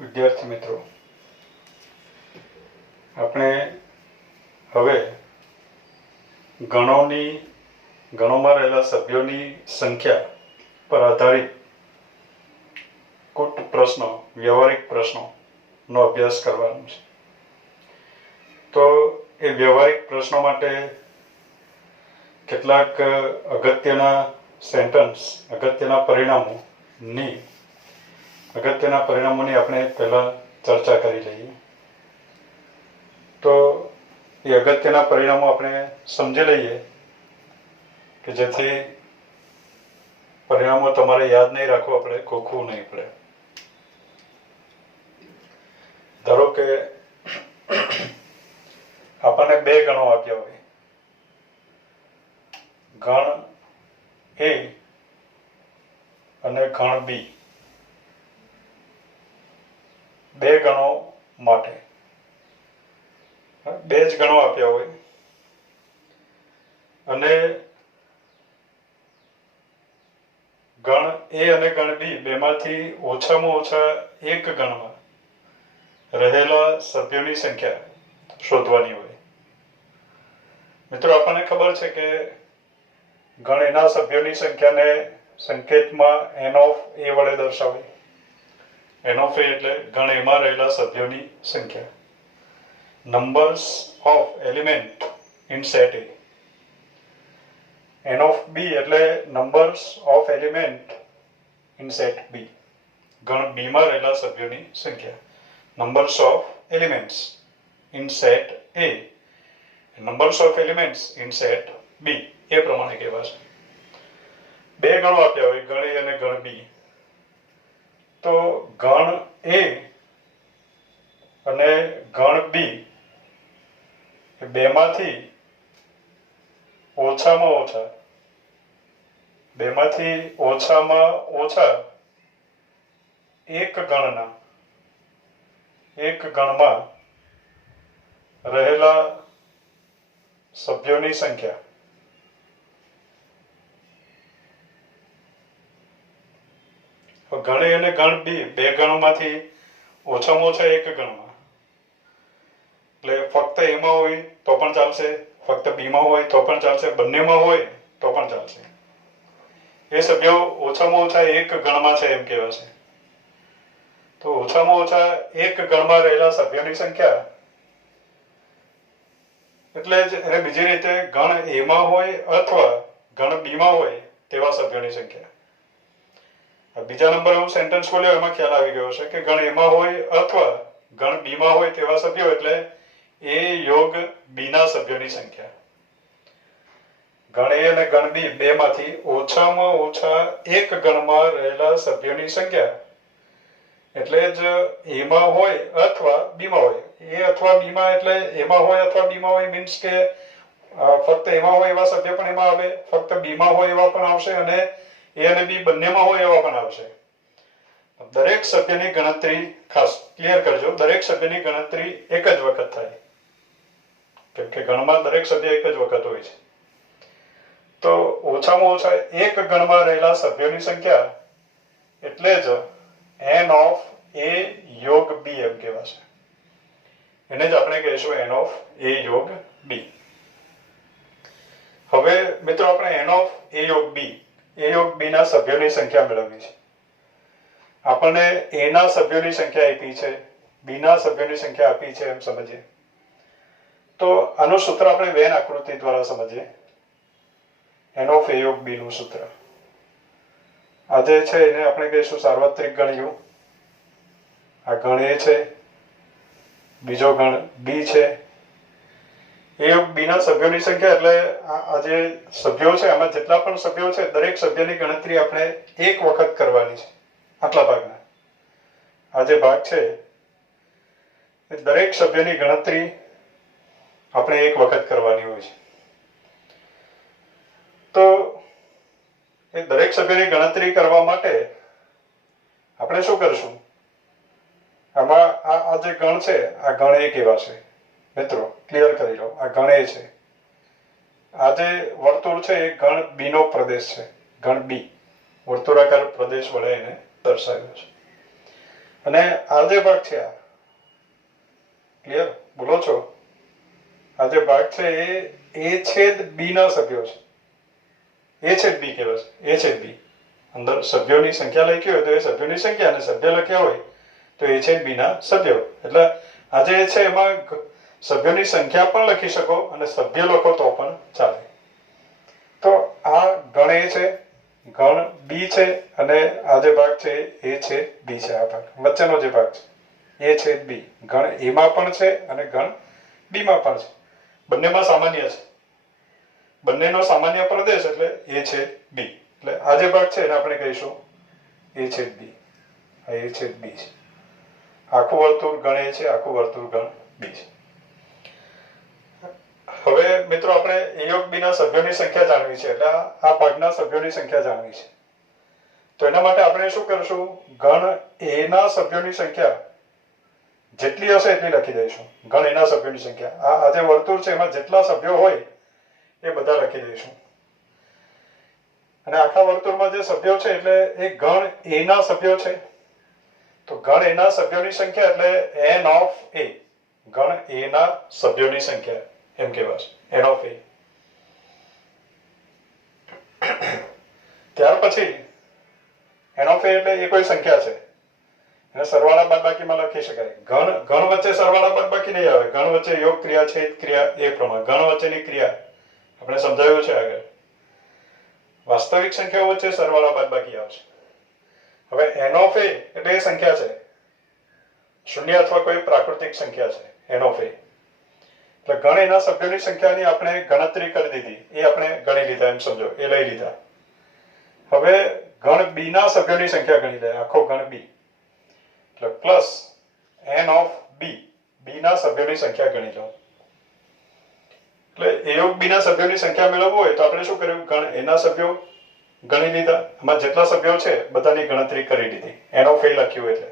વિદ્યાર્થી મિત્રો, આપણે હવે ગણોમાં રહેલા સભ્યોની સંખ્યા પર આધારિત કુટ પ્રશ્નો, વ્યવહારિક પ્રશ્નોનો અભ્યાસ કરવાનો છે. તો એ વ્યવહારિક પ્રશ્નો માટે કેટલાક અગત્યના સેન્ટેન્સ, અગત્યના પરિણામોની આપણે પહેલા ચર્ચા કરી લઈએ. તો એ અગત્યના પરિણામો આપણે સમજી લઈએ કે જેથી પરિણામો તમારે યાદ નહીં રાખવા પડે, ગોખવું નહીં પડે. ધારો કે આપણને બે ગણો આપ્યા હોય, ગણ એ અને ગણ બી. બે ગણો માટે બે જ ગણો આપ્યા હોય અને ગણ એ અને ગણ બી બેમાંથી ઓછામાં ઓછા એક ગણમાં રહેલા સભ્યોની સંખ્યા શોધવાની હોય. મિત્રો, આપણને ખબર છે કે ગણ એના સભ્યોની સંખ્યાને સંકેતમાં n ઓફ a વડે દર્શાવે. n ઓફ a એટલે ગણ એમાં રહેલા સભ્યોની સંખ્યા. Numbers of element in set A. n of b એટલે numbers of element in set B. ગણ b માં રહેલા સભ્યોની સંખ્યા. Numbers of elements in set A, numbers of elements in set B એ પ્રમાણે કહેવાશે. બે ગણો આપ્યા હોય, ગણ A અને ગણ B. તો ગણ A અને ગણ B એ બેમાંથી ઓછામાં ઓછા એક ગણમાં રહેલા સભ્યોની સંખ્યા. ગણ A અને ગણ B બે ગણોમાંથી ઓછામાં ઓછા એક ગણમાં, એટલે ફક્ત એમાં હોય તો પણ ચાલશે, ફક્ત બીમાં હોય તો પણ ચાલશે, બંનેમાં હોય તો પણ ચાલશે. એ સભ્યો ઓછામાં ઓછા એક ગણમાં છે એમ કહેવાશે. તો ઓછામાં ઓછા એક ગણમાં રહેલા સભ્યોની સંખ્યા એટલે જ એને બીજી રીતે ગણ A માં હોય અથવા ગણ B માં હોય તેવા સભ્યોની સંખ્યા. બીજા નંબર હું સેન્ટેન્સ બોલ્યો એમાં ખ્યાલ આવી ગયો છે કે ગણ A માં હોય અથવા ગણ B માં હોય તેવા સભ્યો એટલે A યોગ B ના સભ્યોની સંખ્યા. ગણ A અને ગણ B બે માંથી ઓછામાં ઓછા એક ગણમાં રહેલા સભ્યોની સંખ્યા એટલે જ A માં હોય અથવા B માં હોય. A અથવા B માં એટલે A માં હોય અથવા B માં હોય મીન્સ કે ફક્ત એમાં હોય એવા સભ્ય પણ એમાં આવે, ફક્ત B માં હોય એવા પણ આવશે અને A અને B બંનેમાં હોય એવા પણ આવશે. દરેક સભ્યની ગણતરી ખાસ ક્લિયર કરજો, દરેક સભ્યની ગણતરી એક જ વખત થાય, કેમ કે ગણમાં દરેક સભ્ય એક જ વખત હોય છે. તો ઓછામાં ઓછા એક ગણમાં રહેલા સભ્યોની સંખ્યા એટલે જ n ઓફ a યોગ b એમ કહેવાશે. એને જ આપણે કહીશું n ઓફ a યોગ b. હવે મિત્રો, આપણે n ઓફ a યોગ b ના સભ્યોની સંખ્યા મેળવવી છે. આપણને a ના સભ્યોની સંખ્યા આપી છે, b ના સભ્યોની સંખ્યા આપી છે એમ સમજીએ. તો આનું સૂત્ર આપણે વેન આકૃતિ દ્વારા સમજીએ. n ઓફ a યોગ b નું સૂત્ર આ જે છે એને આપણે કહીશું સાર્વત્રિક ગણ u. આ ગણ a છે, બીજો ગણ b છે. a યોગ b ના સભ્યોની સંખ્યા એટલે આ જે સભ્યો છે આમાં જેટલા પણ સભ્યો છે દરેક સભ્યની ગણતરી આપણે એક વખત કરવાની છે. આટલા ભાગના આ જે ભાગ છે એ દરેક સભ્યની ગણતરી આપણે એક વખત કરવાની હોય છે. તો એ દરેક સભ્યની ગણતરી કરવા માટે આપણે શું કરશું? આમાં આ જે ગણ છે આ ગણ A કહેવાશે. મિત્રો, ક્લિયર કરી લો, આ ગણ A છે. આ જે વર્તુળ છે એ ગણ B નો પ્રદેશ છે. ગણ B વર્તુળાકાર પ્રદેશ વડે એને દર્શાવ્યો છે. અને આ જે ભાગ છે આ ક્લિયર બોલો છો, આ જે ભાગ છે એ A છેદ B ના સભ્યો છે. A છેદ B કહેવાય છે. A છેદ B અંદર સભ્યોની સંખ્યા લખી હોય તો એ સભ્યોની સંખ્યા અને સભ્ય લખ્યા હોય તો A છેદ B ના સભ્યો. એટલે આ જે છે એમાં સભ્યોની સંખ્યા પણ લખી શકો અને સભ્ય લખો તો પણ ચાલે. તો આ ગણ A છે, ગણ B છે અને આ જે ભાગ છે A છેદ B છે. આ ભાગ વચ્ચેનો જે ભાગ છે A છેદ B ગણ A માં પણ છે અને ગણ B માં પણ છે. બંનેમાં સામાન્ય છે. બંનેનો સામાન્ય પ્રદેશ એટલે A છેદ B. એટલે આ જે ભાગ છે એને આપણે કહીશું A છેદ B. આ A છેદ B છે. આખું વર્તુળ ગણ A છે, આખું વર્તુળ ગણ B છે. હવે મિત્રો આપણે A યોગ B ના સભ્યોની સંખ્યા જાણવી છે. એટલે આ ભાગના સભ્યોની સંખ્યા જાણવી છે. તો એના માટે આપણે શું કરશું, ગણ A ના સભ્યોની સંખ્યા જેટલી હશે એટલી લખી દઈશું. ગણ A ના સભ્યોની સંખ્યા આ જે વર્તુળ છે એમાં જેટલા સભ્યો હોય એ બધા લખી દઈશું. અને આખા વર્તુળમાં જે સભ્યો છે એટલે એ ગણ A ના સભ્યો છે. તો ગણ A ના સભ્યોની સંખ્યા એટલે n of A. ગણ A ના સભ્યોની સંખ્યા એમ કહેવાશે, n of A. ત્યાર પછી n of A એટલે એ કોઈ સંખ્યા છે, એને સરવાળા બાદબાકીમાં લખી શકાય. ગણ વચ્ચે સરવાળા બાદબાકી નહીં આવે. ગણ વચ્ચે યોગ ક્રિયા, છેદ ક્રિયા એ પ્રમાણે ગણ વચ્ચેની ક્રિયા આપણે સમજાવ્યું છે આગળ. વાસ્તવિક સંખ્યાઓ વચ્ચે સરવાળા બાદબાકી આવશે. હવે n of A એટલે એ સંખ્યા છે, શૂન્ય અથવા કોઈ પ્રાકૃતિક સંખ્યા છે n of A. એટલે ગણ એના સભ્યોની સંખ્યાની આપણે ગણતરી કરી દીધી, એ આપણે ગણી લીધા એમ સમજો, એ લઈ લીધા. હવે ગણ B ના સભ્યોની સંખ્યા ગણી લે, આખો ગણ B એટલે plus n of B. B ના સભ્યોની સંખ્યા ગણી લો. એટલે A યોગ B ના સભ્યોની સંખ્યા મેળવવું હોય તો આપણે શું કર્યું, ગણ A ના સભ્યો ગણી લીધા, એમાં જેટલા સભ્યો છે બધાની ગણતરી કરી લીધી, n of A લખ્યું એટલે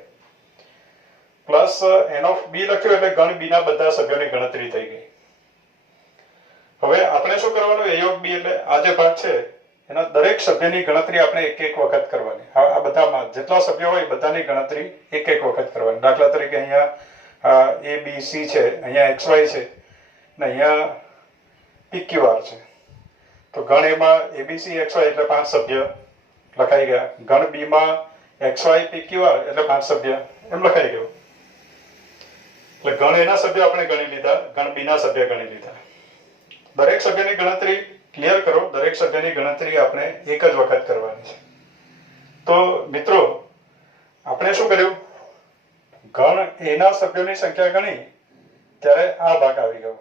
પ્લસ n of B લખ્યું એટલે ગણ B ના બધા સભ્યોની ગણતરી થઈ ગઈ. હવે આપણે શું કરવાનું, A યોગ B એટલે આ જે ભાગ છે એના દરેક સભ્યની ગણતરી આપણે એક એક વખત કરવાની. આ બધામાં જેટલા સભ્યો હોય બધાની ગણતરી એક એક વખત કરવાની. દાખલા તરીકે અહીંયા A B C છે, અહીંયા XY છે ને અહીંયા PQR છે. તો ગણ એમાં ABC XY એટલે 5 સભ્ય લખાઈ ગયા. ગણ B માં XY PQR એટલે 5 સભ્ય એમ લખાઈ ગયું. એટલે ગણ એના સભ્ય આપણે ગણી લીધા, ગણ B ના સભ્ય ગણી લીધા. દરેક સભ્યની ગણતરી ક્લિયર કરો. દરેક સભ્યની ગણતરી આપણે એક જ વખત કરવાની છે. તો મિત્રો આપણે શું કર્યું, ગણ A ના સભ્યોની સંખ્યા ગણી ત્યારે આ ભાગ આવી ગયો.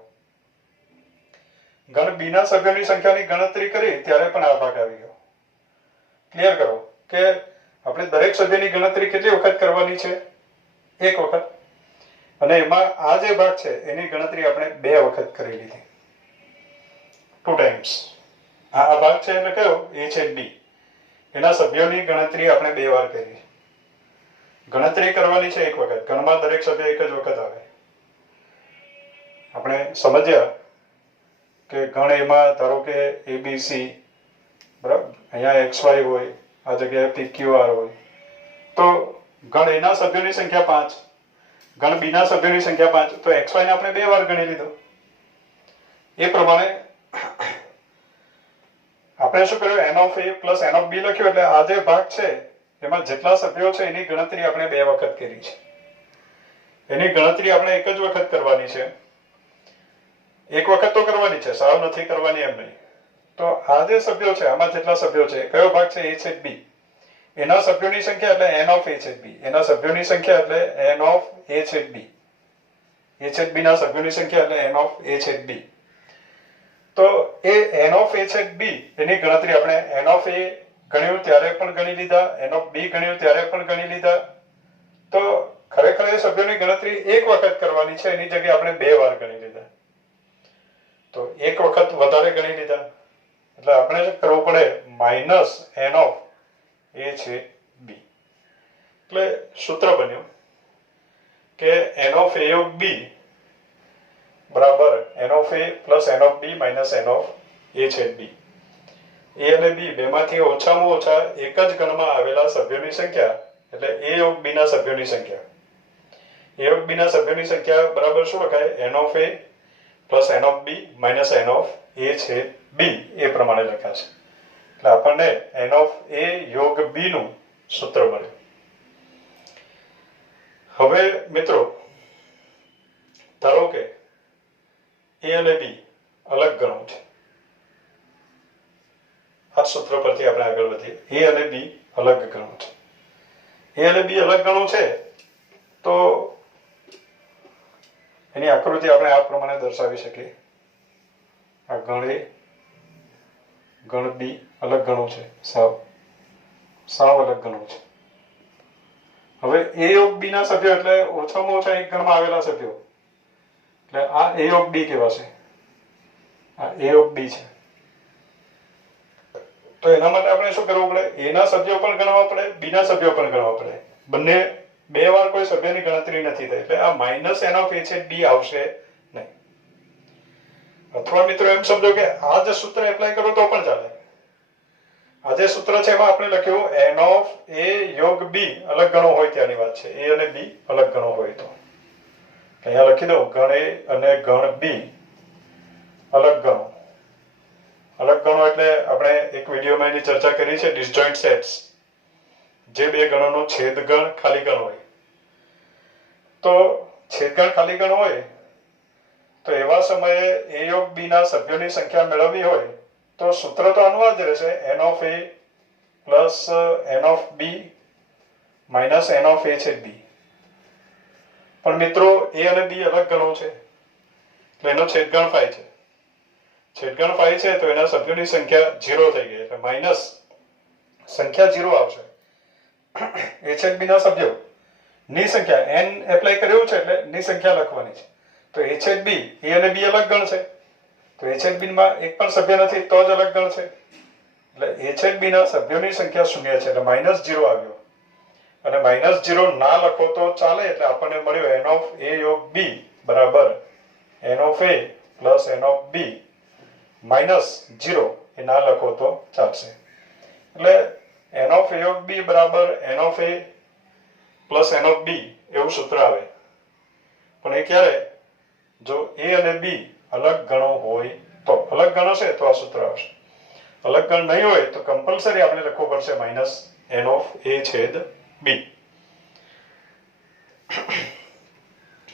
ગણ B ના સભ્યોની સંખ્યાની ગણતરી કરી ત્યારે પણ આ ભાગ આવી ગયો. ક્લિયર કરો કે આપણે દરેક સભ્યની ગણતરી કેટલી વખત કરવાની છે, એક વખત. અને એમાં આ જે ભાગ છે એની ગણતરી આપણે 2 વખત કરી લીધી, 2 times. આ ભાગ છે એટલે કયો, A છેદ B. એના સભ્યોની ગણતરી આપણે 2 વાર કરી. ગણતરી કરવાની છે એક વખત. ગણમાં દરેક સભ્ય એક જ વખત આવે. આપણે સમજ્યા કે ગણ એમાં ધારો કે ABC બરાબર, અહીંયા XY હોય, આ જગ્યાએ PQR હોય, તો ગણ A ના સભ્યોની સંખ્યા 5, ગણ B ના સભ્યોની સંખ્યા 5, તો XY ને આપણે 2 વાર ગણી લીધો. એ પ્રમાણે આપણે શું કર્યું, n of A plus n of B લખ્યું એટલે આ જે ભાગ છે એમાં જેટલા સભ્યો છે એની ગણતરી આપણે 2 વખત કરી છે. એની ગણતરી આપણે એક જ વખત કરવાની છે. એક વખત તો કરવાની છે, સાવ નથી કરવાની એમ નહીં. તો આ જે સભ્યો છે આમાં જેટલા સભ્યો છે, કયો ભાગ છે, A છેદ B. એના સભ્યોની સંખ્યા એટલે n of A છેદ B. એના સભ્યોની સંખ્યા એટલે n of A છેદ B. A છેદ B ના સભ્યોની સંખ્યા એટલે n of A છેદ B. તો એ n of A છેદ B એની ગણતરી આપણે n of A ગણ્યું ત્યારે પણ ગણી લીધા, n of B ગણ્યું ત્યારે પણ ગણી લીધા. તો ખરેખર એ સભ્યોની ગણતરી એક વખત કરવાની છે, એની જગ્યાએ આપણે 2 વાર ગણી લીધા. તો એક વખત વધારે ગણી લીધા એટલે આપણે શું કરવું પડે, માઇનસ n of A છેદ B. એટલે સૂત્ર બન્યું કે n of A યોગ B બરાબર n of A plus n of B minus n of A છેદ B. A અને B બેમાંથી ઓછામાં ઓછા એક જ ગણમાં આવેલા સભ્યોની સંખ્યા એટલે a યોગ b ના સભ્યોની સંખ્યા. a યોગ b ના સભ્યોની સંખ્યા બરાબર શું લખાય? n of a plus n of b minus n of a છે b એ પ્રમાણે લખાશે. એટલે આપણને n of a યોગ b નું સૂત્ર મળ્યું. હવે મિત્રો ધારો કે a અને b અલગ ગણો છે. આ સૂત્ર પરથી આપણે આગળ વધીએ. a અને b અલગ ગણો છે. a અને b અલગ ગણો છે તો એની આકૃતિ આપણે આ પ્રમાણે દર્શાવી શકીએ. આ ગણ a ગણ b અલગ ગણો છે. સાવ અલગ ગણો છે. હવે a યોગ b ના સભ્યો એટલે ઓછામાં ઓછા એક ગણમાં આવેલા સભ્યો. એટલે આ a યોગ b કહેવાશે. આ a યોગ b છે. તો એના માટે આપણે શું કરવું પડે? a ના સભ્યો પણ ગણવા પડે, b ના સભ્યો પણ ગણવા પડે. બંને બે વાર કોઈ સભ્યની ગણતરી નથી થઈ. એટલે આ માઇનસ n of a છે b આવશે નહીં. અથવા મિત્રો એમ સમજો કે આ જે સૂત્ર એપ્લાય કરો તો પણ ચાલે. આ જે સૂત્ર છે એમાં આપણે લખ્યું n of a યોગ b અલગ ગણો હોય ત્યાંની વાત છે. a અને b અલગ ગણો હોય તો અહીંયા લખી દઉં ગણ a અને ગણ b અલગ ગણો. અલગ ગણો એટલે આપણે એક વિડીયોમાં એની ચર્ચા કરી છે, ડિસજોઇન્ટ સેટ્સ. જે બે ગણોનો છેદગણ ખાલી ગણ હોય. તો છેદગણ ખાલી ગણ હોય તો એવા સમયે a યોગ b ના સભ્યોની સંખ્યા મેળવવી હોય તો સૂત્ર તો આનું જ રહેશે, n of a plus n of b minus n of a છે b. પણ મિત્રો a અને b અલગ ગણો છે એટલે એનો છેદગણ 5 છે. છેદગણ 5 છે તો એના સભ્યોની સંખ્યા 0 થઈ ગઈ. એટલે માઇનસ સંખ્યા 0 આવશે. a છેદ b ના સભ્યો ની સંખ્યા n એપ્લાય કર્યું છે એટલે ની સંખ્યા લખવાની છે. તો a છેદ b a અને b અલગ ગણ છે તો a છેદ b માં એક પણ સભ્ય નથી તો જ અલગ ગણ છે. એટલે a છેદ b ના સભ્યોની સંખ્યા 0 છે એટલે માઇનસ 0 આવ્યો. અને માઇનસ 0 ના લખો તો ચાલે. એટલે આપણને મળ્યું n of a યોગ b બરાબર n of a plus n of b minus 0 એ ના લખો તો ચાલશે. એટલે n of a યોગ b બરાબર n of a plus n of b એવું સૂત્ર આવે. પણ એ ક્યારે? જો a અને b અલગ ગણો હોય તો. અલગ ગણો છે તો આ સૂત્ર આવશે. અલગ ગણ નહીં હોય તો કમ્પલસરી આપણે લખવું પડશે માઇનસ n of a છેદ b.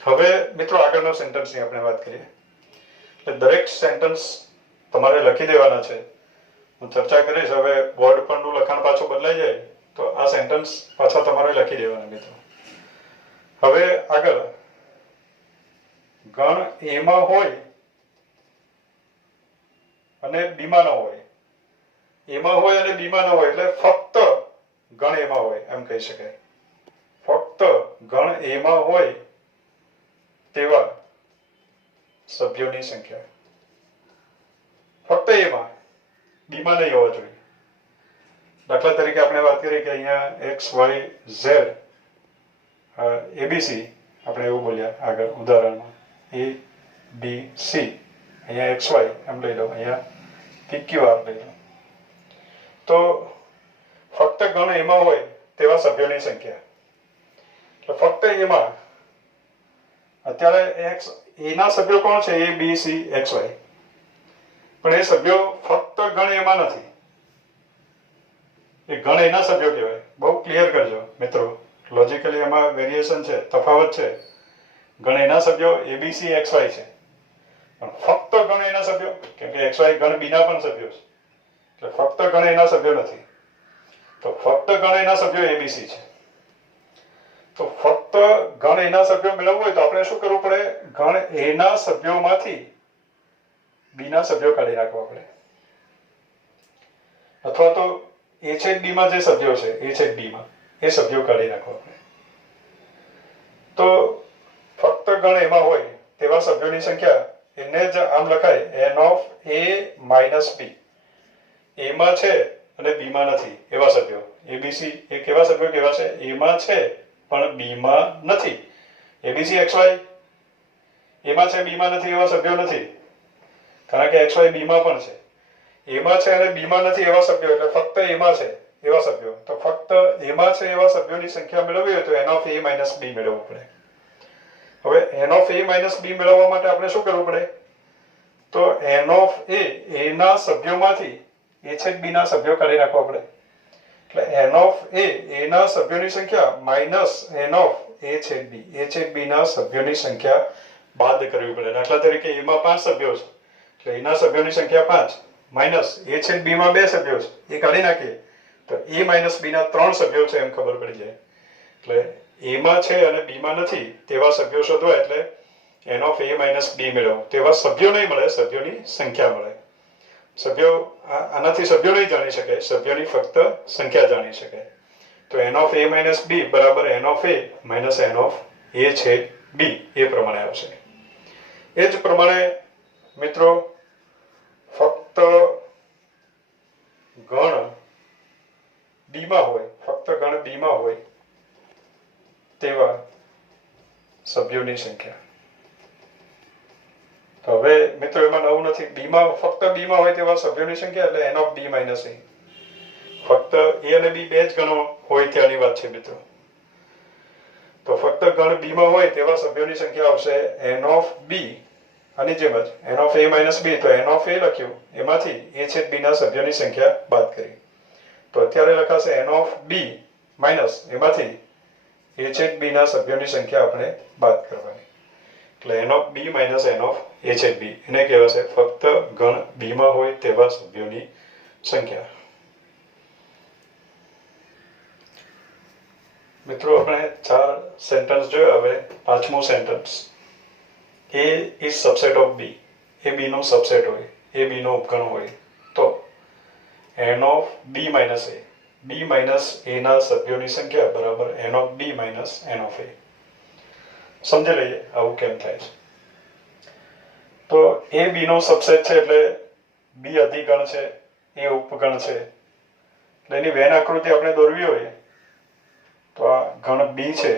હવે મિત્રો આગળનો સેન્ટેન્સની આપણે વાત કરીએ. એટલે દરેક સેન્ટેન્સ તમારે લખી દેવાના છે. હું ચર્ચા કરીશ. હવે બોર્ડ પરનું લખાણ પાછું બદલાઈ જાય તો આ સેન્ટેન્સ પાછા તમારે લખી દેવાના મિત્રો. હવે આગળ ગણ a માં હોય અને b માં ન હોય. a માં હોય અને b માં ન હોય એટલે ફક્ત ગણ a માં હોય એમ કહી શકાય. ફક્ત ગણ a માં હોય તેવા સભ્યોની સંખ્યા. ફક્ત a માં, b માં નહીં હોવા જોઈએ. દાખલા તરીકે આપણે વાત કરીએ કે અહીંયા x y z abc આપણે એવું બોલ્યા આગળ ઉદાહરણમાં a b c અહીંયા x y એમ લઈ લો, અહીંયા p q r લઈ લો. તો ફક્ત ગણ એમાં હોય તેવા સભ્યોની સંખ્યા. એટલે ફક્ત એમાં અત્યારે x a ના સભ્યો કોણ છે? a b c x y. પણ એ સભ્યો ફક્ત ગણ એમાં નથી. એ ગણ એના સભ્યો કહેવાય. બહુ ક્લિયર કરજો મિત્રો. લોજિકલી એમાં વેરિએશન છે, તફાવત છે. ગણ એના સભ્યો abc xy છે પણ ફક્ત ગણ એના સભ્યો, કેમ કે xy ગણ b ના પણ સભ્યો છે એટલે ફક્ત ગણ એના સભ્યો નથી. તો ફક્ત ગણ એના સભ્યો abc છે. તો ફક્ત ગણ એના સભ્યો મેળવવું હોય તો આપણે શું કરવું પડે? ગણ એના સભ્યોમાંથી b ના સભ્યો કાઢી નાખવા પડે. અથવા તો a છેદ b માં જે સભ્યો છે a છેદ b માં એ સભ્યો કાઢી નાખવા પડે. તો ફક્ત ગણ એમાં હોય તેવા સભ્યોની સંખ્યા એને જ આમ લખાય n of a minus b. a માં છે અને b માં નથી એવા સભ્યો. abc એ કેવા સભ્યો કેવા છે? a માં છે પણ b માં નથી. abc xy a માં છે b માં નથી એવા સભ્યો નથી. કારણ કે xy b માં પણ છે. a માં છે અને b માં નથી એવા સભ્યો એટલે ફક્ત a માં છે એવા સભ્યો, તો ફક્ત એમાં છે એવા સભ્યોની સંખ્યા મેળવવી હોય તો n of a minus b મેળવવું પડે. હવે n of a minus b મેળવવા માટે આપણે શું કરવું પડે? તો n ઓફ a ના સભ્યોમાંથી a છેદ b ના સભ્યો કાઢી નાખવા પડે. એટલે n ઓફ a ના સભ્યોની સંખ્યા માઇનસ n ઓફ a છેદ b ના સભ્યોની સંખ્યા બાદ કરવી પડે. દાખલા તરીકે એમાં 5 સભ્યો છે એટલે એના સભ્યોની સંખ્યા 5 માઇનસ a છેદ b માં 2 સભ્યો છે એ કાઢી નાખીએ તો a માઇનસ b ના 3 સભ્યો છે એમ ખબર પડી જાય. એટલે a માં છે અને b માં નથી તેવા સભ્યો શોધવા એટલે n of a minus b મેળવો. તેવા સભ્યો નહીં મળે, સભ્યોની સંખ્યા મળે. સભ્યો આનાથી સભ્યો નહીં જાણી શકાય, સભ્યોની ફક્ત સંખ્યા જાણી શકાય. તો n of a minus b બરાબર n of a minus n of a છેદ b એ પ્રમાણે આવશે. એ જ પ્રમાણે મિત્રો ફક્ત ગણ b માં હોય, ફક્ત ગણ b માં હોય તેવા સભ્યોની સંખ્યા. તો હવે મિત્રો એમાં નવું નથી. ફક્ત b માં હોય તેવા સભ્યોની સંખ્યા એટલે n of b minus a. ફક્ત a અને b બે જ ગણો હોય ત્યાંની વાત છે મિત્રો. તો ફક્ત ગણ b માં હોય તેવા સભ્યોની સંખ્યા આવશે n ઓફ b. આની જેમ જ n of a minus b, તો n ઓફ a લખ્યું, એમાંથી a છેદ b ના સભ્યોની સંખ્યા બાદ કરી. તો અત્યારે લખાશે n ઓફ b માઇનસ એમાંથી a છેદ b ના સભ્યોની સંખ્યા આપણે બાદ કરવાની. એટલે n of b minus n of a છેદ b એને કહેવાશે ફક્ત ગણ b માં હોય તેવા સભ્યોની સંખ્યા. મિત્રો આપણે 4 સેન્ટેન્સ જોયા. હવે 5મું sentence. a is subset of b. a b નો સબસેટ હોય, a b નો ઉપગણ હોય તો n of b minus a, b minus a ના સભ્યોની સંખ્યા બરાબર n of b minus n of a. સમજી લઈએ આવું કેમ થાય છે. તો a b નો સબસેટ છે એટલે b અધિગણ છે, a ઉપગણ છે. એટલે એની વેન આકૃતિ આપણે દોરવી હોય તો આ ગણ b છે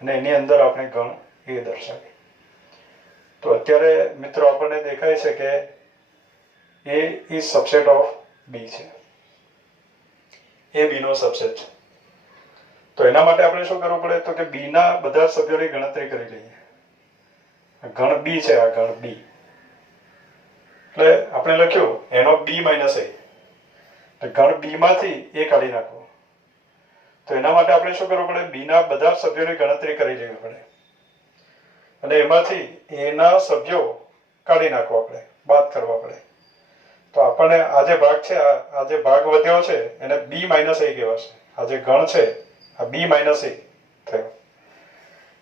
અને એની અંદર આપણે ગણ a દર્શાવીએ. તો અત્યારે મિત્રો આપણને દેખાય છે કે a is subset of b છે, a b નો સબસેટ છે. તો એના માટે આપણે શું કરવું પડે તો કે b ના બધા સભ્યોની ગણતરી કરી લઈએ. ગણ b છે, આ ગણ b. એટલે આપણે લખ્યું n of b minus a. ગણ b માંથી a કાઢી નાખવો. તો એના માટે આપણે શું કરવું પડે? b ના બધા સભ્યોની ગણતરી કરી લેવી પડે અને એમાંથી a ના સભ્યો કાઢી નાખવા પડે, બાદ કરવા પડે. તો આપણને આ જે ભાગ છે, આ જે ભાગ વધ્યો છે એને b માઇનસ a કહેવાશે. આ જે ગણ છે આ b માઇનસ a થયો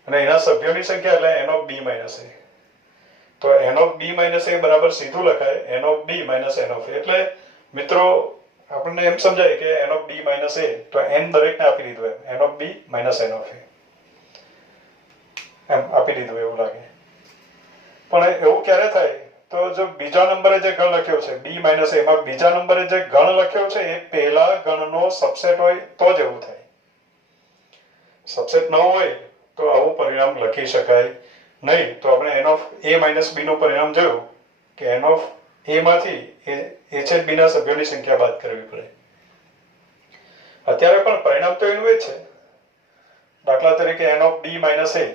અને એના સભ્યોની સંખ્યા એટલે n of b minus a. તો n of b minus a બરાબર સીધું લખાય n of b minus n of a. એટલે મિત્રો આપણને એમ સમજાય કે n of b minus a તો n દરેકને આપી દીધું એમ, n of b minus n of a એમ આપી દીધું એવું લાગે. પણ એવું ક્યારે થાય તો જો બીજા નંબરે જે ગણ લખ્યો છે b માઇનસ a માં બીજા નંબરે જે ગણ લખ્યો છે એ પહેલા ગણનો સબસેટ હોય તો જ એવું થાય. સબસેટ ન હોય તો આવું પરિણામ લખી શકાય નહીં. તો આપણે n of a minus b નું પરિણામ જોયું કે n ઓફ a માંથી a છેદ b ના સભ્યોની સંખ્યા બાદ કરવી પડે. અત્યારે પણ પરિણામ તો એનું જ છે. દાખલા તરીકે n of b minus a,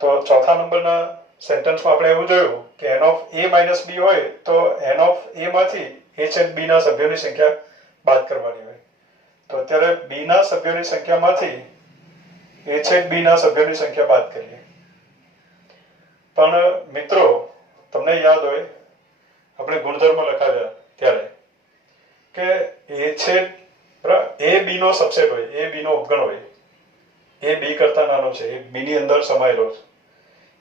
તો ચોથા નંબરના સેન્ટેન્સમાં આપણે એવું જોયું કે n of a minus b હોય તો n ઓફ a માંથી a છેદ b ના સભ્યોની સંખ્યા બાદ કરવાની હોય. તો અત્યારે b ના સભ્યોની સંખ્યામાંથી a છેદ b ના સભ્યોની સંખ્યા બાદ કરીએ. પણ મિત્રો તમને યાદ હોય આપણે ગુણધર્મ લખાવ્યા ત્યારે કે a છેદ a b નો સબસેટ હોય, a b નો ઉપગણ હોય, a b કરતા નાનો છે, એ b ની અંદર સમાયેલો છે.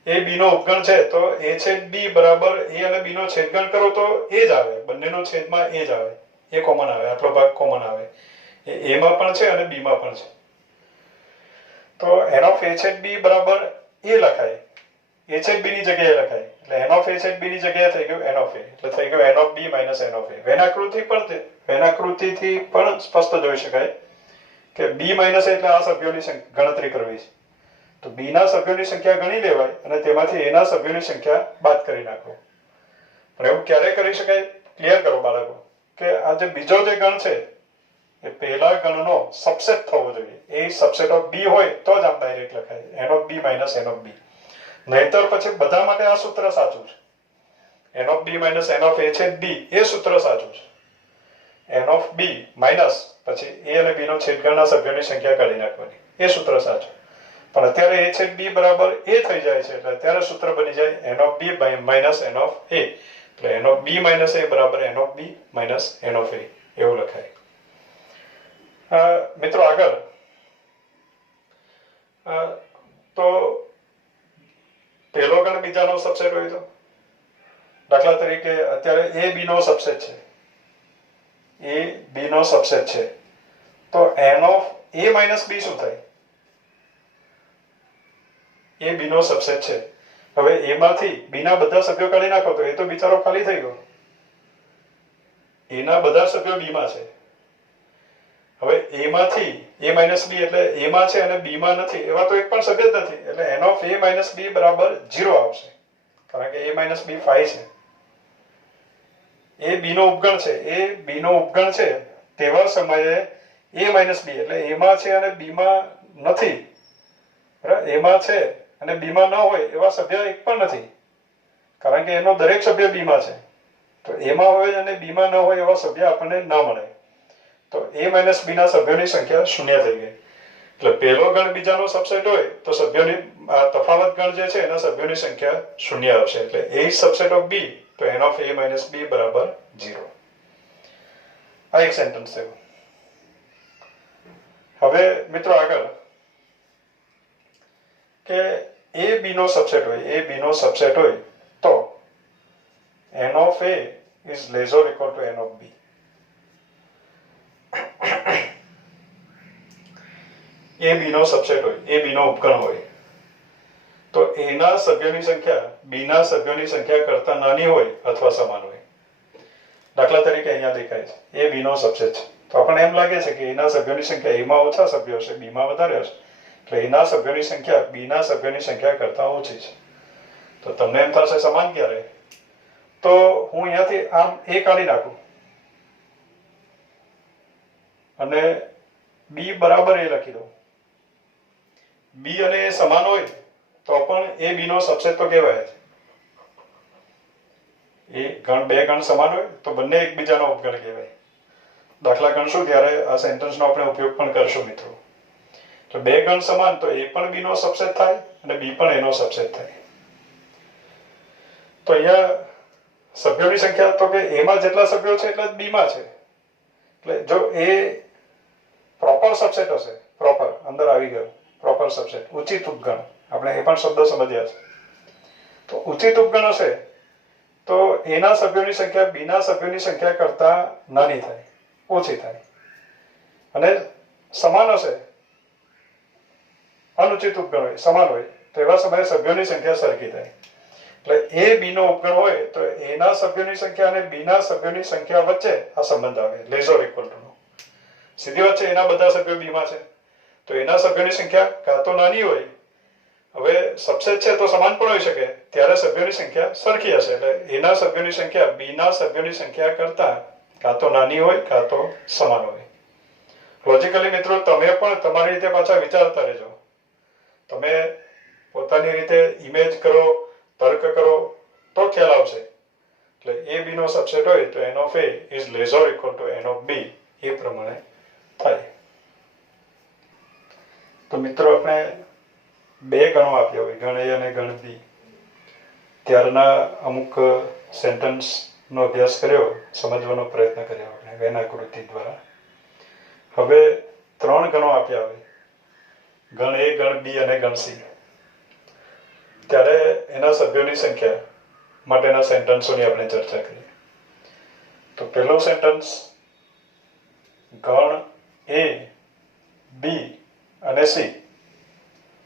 a b નો ઉપગણ છે તો a છેદ b બરાબર a અને b નો છેદગણ કરો તો a જ આવે, બંનેનો છેદમાં a જ આવે, એ કોમન આવે, આટલો ભાગ કોમન આવે. એ a માં પણ છે અને b માં પણ છે. તો n ઓફ a છેદ b બરાબર a લખાય, a છેદ b ની જગ્યાએ લખાય. એટલે n ઓફ a છેદ b ની જગ્યાએ થઈ ગયું n ઓફ a, એટલે થઈ ગયું n of b minus n of a. વેનાકૃતિથી પણ સ્પષ્ટ જોઈ શકાય કે b માઇનસ એટલે આ સભ્યોની ગણતરી કરવી છે. તો b ના સભ્યોની સંખ્યા ગણી લેવાય અને તેમાંથી a ના સભ્યોની સંખ્યા બાદ કરી નાખો. પણ એવું ક્યારે કરી શકાય? ક્લિયર કરો બાળકો કે આ જે બીજો જે ગણ છે એ પહેલા ગણનો સબસેટ થવો જોઈએ. એ સબસેટ ઓફ બી હોય તો જ આમ ડાયરેક્ટ લખાય N of B minus N of B. નહીતર પછી બધા માટે આ સૂત્ર સાચું છે. N of B minus N of A છે બી, એ સૂત્ર સાચું છે. એન ઓફ બી માઇનસ પછી એ અને બી નો છેદગણના સભ્યોની સંખ્યા કાઢી નાખવાની, એ સૂત્ર સાચું. પણ અત્યારે એ છેદ બી બરાબર એ થઈ જાય છે એટલે અત્યારે સૂત્ર બની જાય N of B minus N of A. એટલે N of B minus A બરાબર N of B minus N of A એવું લખાય. મિત્રો આગળ તો પહેલો ગણ બીજાનો સબસેટ હોય તો દાખલા તરીકે અત્યારે એ બી નો સબસેટ છે, એ બી નો સબસેટ છે, તો એન ઓફ એ માઇનસ બી શું થાય? એ બી નો સબસેટ છે. હવે એમાંથી બી ના બધા સભ્યો કાઢી નાખો તો એ તો બિચારો ખાલી થઈ ગયો. એના બધા સભ્યો બી માં છે. હવે એમાંથી એ માઇનસ બી એટલે એમાં છે અને બી માં નથી એવા તો એક પણ સભ્ય જ નથી. એટલે એન ઓફ એ માઇનસ બી બરાબર 0 આવશે, કારણ કે એ માઇનસ બી 5 છે. એ બી નો ઉપગણ છે, એ બી નો ઉપગણ છે તેવા સમયે એ માઇનસ બી એટલે એમાં છે અને બી માં નથી, બરાબર? એમાં છે અને બી માં ન હોય એવા સભ્ય એક પણ નથી, કારણ કે એનો દરેક સભ્ય બી માં છે. તો એમાં હોય અને બી માં ન હોય એવા સભ્ય આપણને ના મળે. તો એ માઇનસ બી ના સભ્યોની સંખ્યા 0 થઈ ગઈ. એટલે પહેલો ગણ બીજાનો સબસેટ હોય તો સભ્યોની તફાવત ગણ જે છે એના સભ્યોની સંખ્યા 0 આવશે. એટલે એ સબસેટ ઓફ બી તો એન ઓફ એ માઇનસ બી બરાબર 0. આ એક સેન્ટેન્સ થયું. હવે મિત્રો આગળ કે એ બી નો સબસેટ હોય, એ બી નો સબસેટ હોય તો n of a is less or equal to n of b. A B નો સબસેટ હોય, એ બી નો ઉપગણ હોય તો એના સભ્યોની સંખ્યા બી ના સભ્યોની સંખ્યા કરતા નાની હોય અથવા સમાન હોય. દાખલા તરીકે અહીંયા દેખાય છે એ બી નો સબસેટ છે, તો આપણને એમ લાગે છે કે એના સભ્યોની સંખ્યા એમાં ઓછા સભ્યો હશે, બી માં વધારે હશે, એટલે એના સભ્યોની સંખ્યા બી ના સભ્યોની સંખ્યા કરતા ઓછી છે. તો તમને એમ થશે સમાન ક્યારે? તો હું અહીંયાથી આમ એ કાઢી નાખું અને બી બરાબર એ લખી દઉં. બી અને એ સમાન હોય તો પણ એ બી નો સબસેટ તો કહેવાય છે. એ ગણ બે ગણ સમાન હોય તો બંને એકબીજાનો ઉપગણ કહેવાય. દાખલા ગણશું ત્યારે આ સેન્ટેન્સનો આપણે ઉપયોગ પણ કરશું મિત્રો. તો બે ગણ સમાન તો એ પણ બી નો સબસેટ થાય અને બી પણ એનો સબસેટ થાય. તો અહીંયા સભ્યોની સંખ્યા તો કે એમાં જેટલા સભ્યો છે એટલા જ બી માં છે. એટલે જો એ પ્રોપર સબસેટ હશે, પ્રોપર અંદર આવી ગયો પ્રોપર સબસેટ, ઉચિત ઉપગણ, આપણે એ પણ શબ્દ સમજ્યા છે. તો ઉચિત ઉપગણ હશે તો એના સભ્યોની સંખ્યા બી ના સભ્યોની સંખ્યા કરતા નાની થાય, ઓછી થાય. અને સમાન હશે, અનુચિત ઉપગણ હોય, સમાન હોય તો એવા સમયે સભ્યોની સંખ્યા સરખી થાય. એટલે એ બી નો ઉપગણ હોય તો એના સભ્યોની સંખ્યા અને બી ના સભ્યોની સંખ્યા વચ્ચે આ સંબંધ આવે, લેસ ઓર ઇક્વલ ટુ નો. સીધી વાત છે, એના બધા સભ્યો બી માં છે તો એના સભ્યોની સંખ્યા કાં તો નાની હોય, હવે સબસેટ છે તો સમાન પણ હોઈ શકે, ત્યારે સભ્યોની સંખ્યા સરખી હશે. એટલે એના સભ્યોની સંખ્યા બી ના સભ્યોની સંખ્યા કરતા કાં તો નાની હોય કાં તો સમાન હોય. લોજિકલી મિત્રો તમે પણ તમારી રીતે પાછા વિચારતા રહેજો. તમે પોતાની રીતે ઇમેજ કરો, તર્ક કરો તો ખ્યાલ આવશે. એટલે એ બી નો સબસેટ હોય તો n of a is less or equal to n of b એ પ્રમાણે થાય. તો મિત્રો આપણે બે ગણો આપ્યા હોય, ગણ એ અને ગણ બી, ત્યારના અમુક સેન્ટેન્સનો અભ્યાસ કર્યો, સમજવાનો પ્રયત્ન કર્યો આપણે વેન આકૃતિ દ્વારા. હવે ત્રણ ગણો આપ્યા હોય, ગણ એ, ગણ બી અને ગણ સી, ત્યારે એના સભ્યોની સંખ્યા માટેના સેન્ટેન્સોની આપણે ચર્ચા કરીએ. તો પહેલો સેન્ટેન્સ ગણ એ, બી અને સી,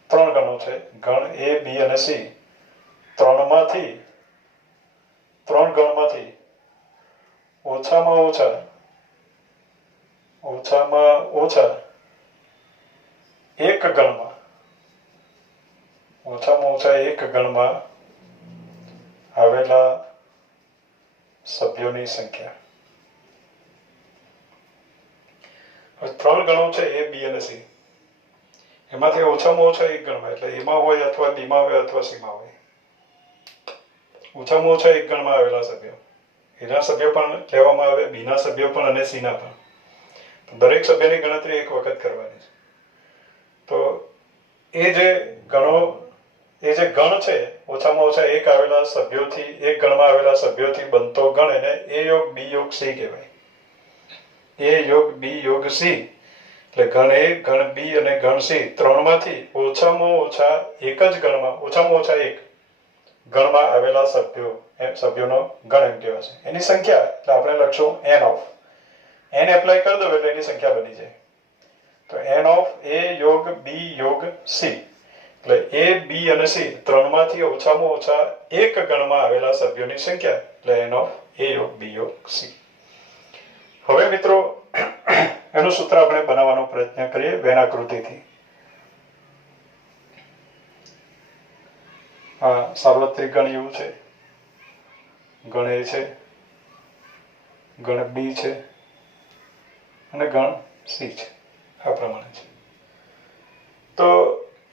ત્રણ ગણો છે, ગણ એ, બી અને સી, ત્રણ ગણમાંથી ઓછામાં ઓછા એક ગણમાં આવેલા સભ્યોની સંખ્યા. હવે 3 ગણો છે A, B અને C. એમાંથી ઓછામાં ઓછા એક ગણમાં, એટલે એમાં હોય અથવા બીમાં હોય અથવા સીમાં હોય, ઓછામાં ઓછા એક ગણમાં આવેલા સભ્યો, એના સભ્યો પણ લેવામાં આવે, બીના સભ્યો પણ અને સીના પણ. દરેક સભ્યની ગણતરી એક વખત કરવાની છે. તો એ જે ગણ છે, ઓછામાં ઓછા એક આવેલા સભ્યોથી, એક ગણમાં આવેલા સભ્યોથી બનતો ગણ, એને A યોગ B યોગ C કહેવાય. A યોગ B યોગ C. એટલે ગણ A, ગણ B અને ગણ C, ત્રણમાંથી ઓછામાં ઓછા એક જ ગણમાં, ઓછામાં ઓછા એક ગણમાં આવેલા સભ્યોનો ગણ એમ કહેવાય છે. એની સંખ્યા એટલે આપણે લખશું n ઓફ, n એપ્લાય કરી દો એટલે એની સંખ્યા બની જાય. તો n ઓફ A યોગ B યોગ C. એટલે A, B અને C ત્રણમાંથી ઓછામાં ઓછા એક ગણમાં આવેલા સભ્યોની સંખ્યા, એટલે n ઓફ A યોગ B યોગ C. હવે મિત્રો એનું સૂત્ર આપણે બનાવવાનો પ્રયત્ન કરીએ વેન આકૃતિથી. આ સાર્વત્રિક ગણ એવું છે, ગણ A છે, ગણ B છે અને ગણ C છે. આ પ્રમાણે છે. તો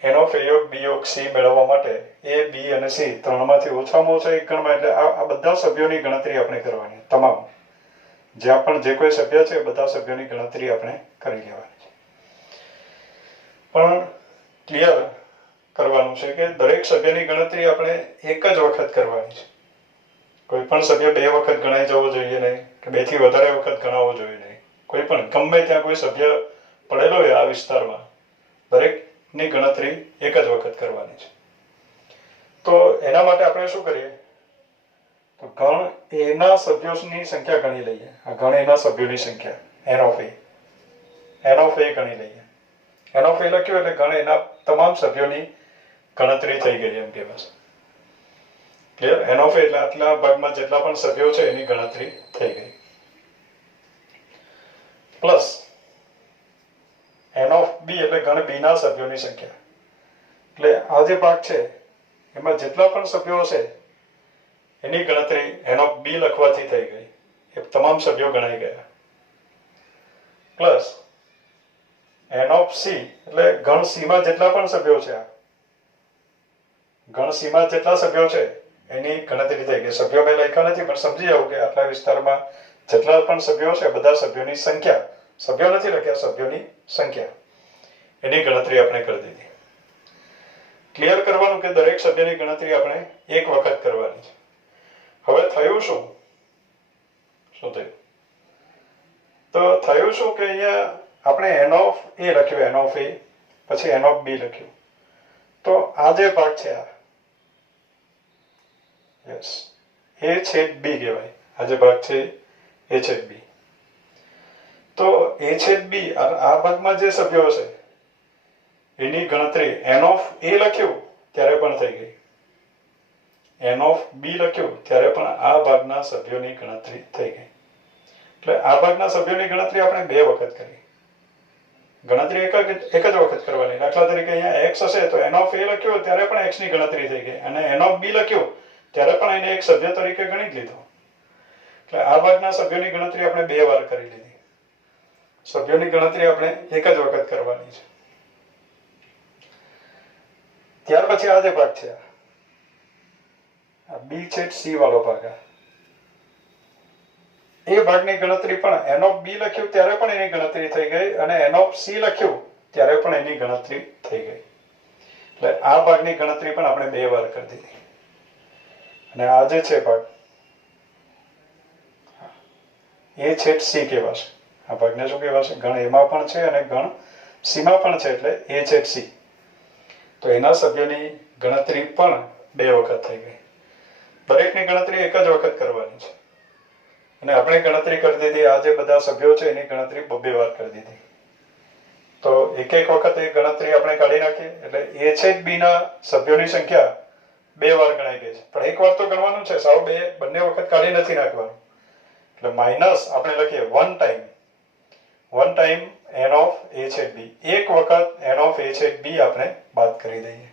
n ઓફ A યોગ B યોગ C મેળવવા માટે A, B અને C ત્રણમાંથી ઓછામાં ઓછા એક ગણમાં, એટલે આ બધા સભ્યોની ગણતરી આપણે કરવાની, તમામ જ્યાં પણ જે કોઈ સભ્ય છે બધા સભ્યોની ગણતરી આપણે કરી લેવાની છે. પણ ક્લિયર કરવાનું છે કે દરેક સભ્યની ગણતરી આપણે એક જ વખત કરવાની છે. કોઈ પણ સભ્ય બે વખત ગણાઈ જવો જોઈએ નહીં, કે બે થી વધારે વખત ગણાવવો જોઈએ નહીં. કોઈ પણ ગમે ત્યાં કોઈ સભ્ય પડેલો હોય આ વિસ્તારમાં, દરેકની ગણતરી એક જ વખત કરવાની છે. તો એના માટે આપણે શું કરીએ, તો ગણ એના સભ્યોની સંખ્યા ગણી લઈએ. આ ગણ એના સભ્યોની સંખ્યા n ઓફ A ગણી લઈએ. n ઓફ A લખ્યું એટલે ગણ એના તમામ સભ્યોની ગણતરી થઈ ગઈ એમ કહેવાય. ક્લિયર? n ઓફ A એટલે આટલા ભાગમાં જેટલા પણ સભ્યો છે એની ગણતરી થઈ ગઈ. પ્લસ n ઓફ B એટલે ગણ B ના સભ્યોની સંખ્યા. એટલે આ જે ભાગ છે એમાં જેટલા પણ સભ્યો હશે એની ગણતરી n ઓફ B લખવાથી થઈ ગઈ. એ તમામ સભ્યો ગણાઈ ગયા. પ્લસ n ઓફ C એટલે ગણ C માં જેટલા પણ સભ્યો છે, આ ગણ C માં જેટલા સભ્યો છે એની ગણતરી થઈ ગઈ. સભ્યો મેં લખ્યા નથી પણ સમજી જાવ કે આટલા વિસ્તારમાં જેટલા પણ સભ્યો છે બધા સભ્યોની સંખ્યા, સભ્યો નથી લખ્યા, સભ્યોની સંખ્યા, એની ગણતરી આપણે કરી દીધી. ક્લિયર કરવાનું કે દરેક સભ્યની ગણતરી આપણે એક વખત કરવાની છે. હવે થયું શું થયું? તો થયું શું કે અહીંયા આપણે n ઓફ A લખ્યું, n ઓફ A, પછી n ઓફ B લખ્યું. તો આ જે ભાગ છે આ યસ A છેદ B કહેવાય. આ જે ભાગ છે A છેદ B. તો A છેદ B આ ભાગમાં જે સભ્યો હશે એની ગણતરી n ઓફ A લખ્યું ત્યારે પણ થઈ ગઈ, n ઓફ B લખ્યું ત્યારે પણ આ ભાગના સભ્યોની ગણતરી થઈ ગઈ. એટલે આ ભાગના સભ્યોની ગણતરી આપણે બે વખત કરી. ગણતરી એક જ વખત કરવાની. દાખલા તરીકે અહીંયા x હશે તો n ઓફ A લખ્યું ત્યારે પણ x ની ગણતરી થઈ ગઈ, અને n ઓફ B લખ્યું ત્યારે પણ એને એક સભ્ય તરીકે ગણી જ લીધો. એટલે આ ભાગના સભ્યોની ગણતરી આપણે બે વાર કરી લીધી. સભ્યોની ગણતરી આપણે એક જ વખત કરવાની છે. ત્યાર પછી આ જે ભાગ છે B છેદ C વાળો ભાગ, એ ભાગની ગણતરી પણ n ઓફ B લખ્યું ત્યારે પણ એની ગણતરી થઈ ગઈ, અને n ઓફ C લખ્યું ત્યારે પણ એની ગણતરી થઈ ગઈ. એટલે આ ભાગની ગણતરી પણ આપણે બે વાર કરી દીધી. અને આ જે છે ભાગ A છેદ C કહેવાશે. આ ભાગને શું કહેવાશે? ગણ એમાં પણ છે અને ગણ C માં પણ છે, એટલે A છેદ C. તો એના સભ્યોની ગણતરી પણ બે વખત થઈ ગઈ. દરેકની ગણતરી એક જ વખત કરવાની છે. અને આપણે ગણતરી કરી દીધી, આ જે બધા સભ્યો છે એની ગણતરી બે વાર કરી દીધી. તો એક એક વખત એ ગણતરી આપણે કાઢી નાખીએ, એટલે A છેદ B ના સભ્યોની સંખ્યા બે વાર ગણાઈ ગઈ છે. પણ એક વાર તો ગણવાનું છે, સાવ બંને વખત કાઢી નથી નાખવાનું. એટલે માઇનસ આપણે લખીએ one time n of A છેદ B. એક વખત n ઓફ A છેદ B આપણે બાદ કરી દઈએ.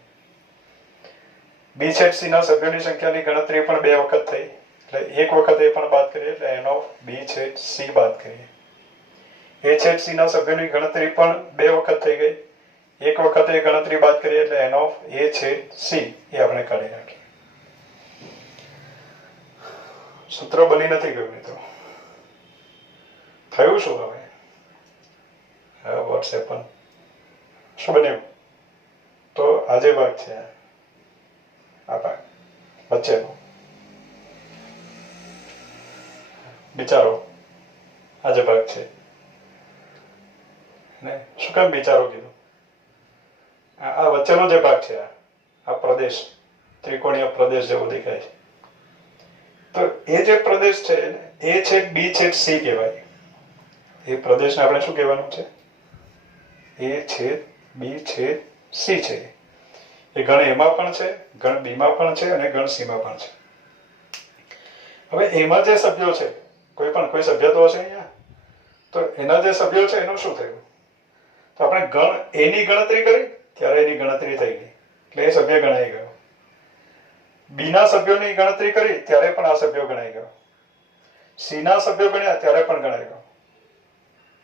B છેદ C ના સભ્યોની સંખ્યાની ગણતરી પણ બે વખત થઈ, એટલે એક વખત એ પણ બાદ કરીએ, એટલે n ઓફ B છેદ C બાદ કરીએ. એ છેદ સી ના સભ્યોની ગણતરી પણ 2 વખત થઈ ગઈ. એક વખત એ ગણતરી બાદ કરીએ એટલે n ઓફ a છેદ c એ આપણે કાઢી નાખીએ. સૂત્ર બની નથી ગયું મિત્રો. થયું શું હવે? વોટ્સએપ પણ શું બન્યું? તો આજે ભાગ છે આ ભાગ વચ્ચેનો. વિચારો આજે ભાગ છે ને. શું કેમ વિચારો કીધું? આ વચ્ચેનો જે ભાગ છે આ પ્રદેશ, ત્રિકોણીય પ્રદેશ જેવો દેખાય છે. તો એ જે પ્રદેશ છે એ છેદ બી છેદ સી કહેવાય. એ પ્રદેશને આપણે શું કહેવાનું છે? એ છેદ બી છેદ સી છે. એ ગણ એમાં પણ છે, ગણ બીમાં પણ છે અને ગણ સીમાં પણ છે. હવે એમાં જે સભ્યો છે, કોઈ સભ્ય તો હશે અહીંયા, તો એના જે સભ્યો છે એનું શું થયું? તો આપણે ગણ એની ગણતરી કરી ત્યારે એની ગણતરી થઈ ગઈ એટલે એ સભ્ય ગણાઈ ગયો. બીના સભ્યોની ગણતરી કરી ત્યારે પણ આ સભ્યો ગણાઈ ગયો. સીના સભ્યો ગણ્યા ત્યારે પણ ગણાઈ ગયો.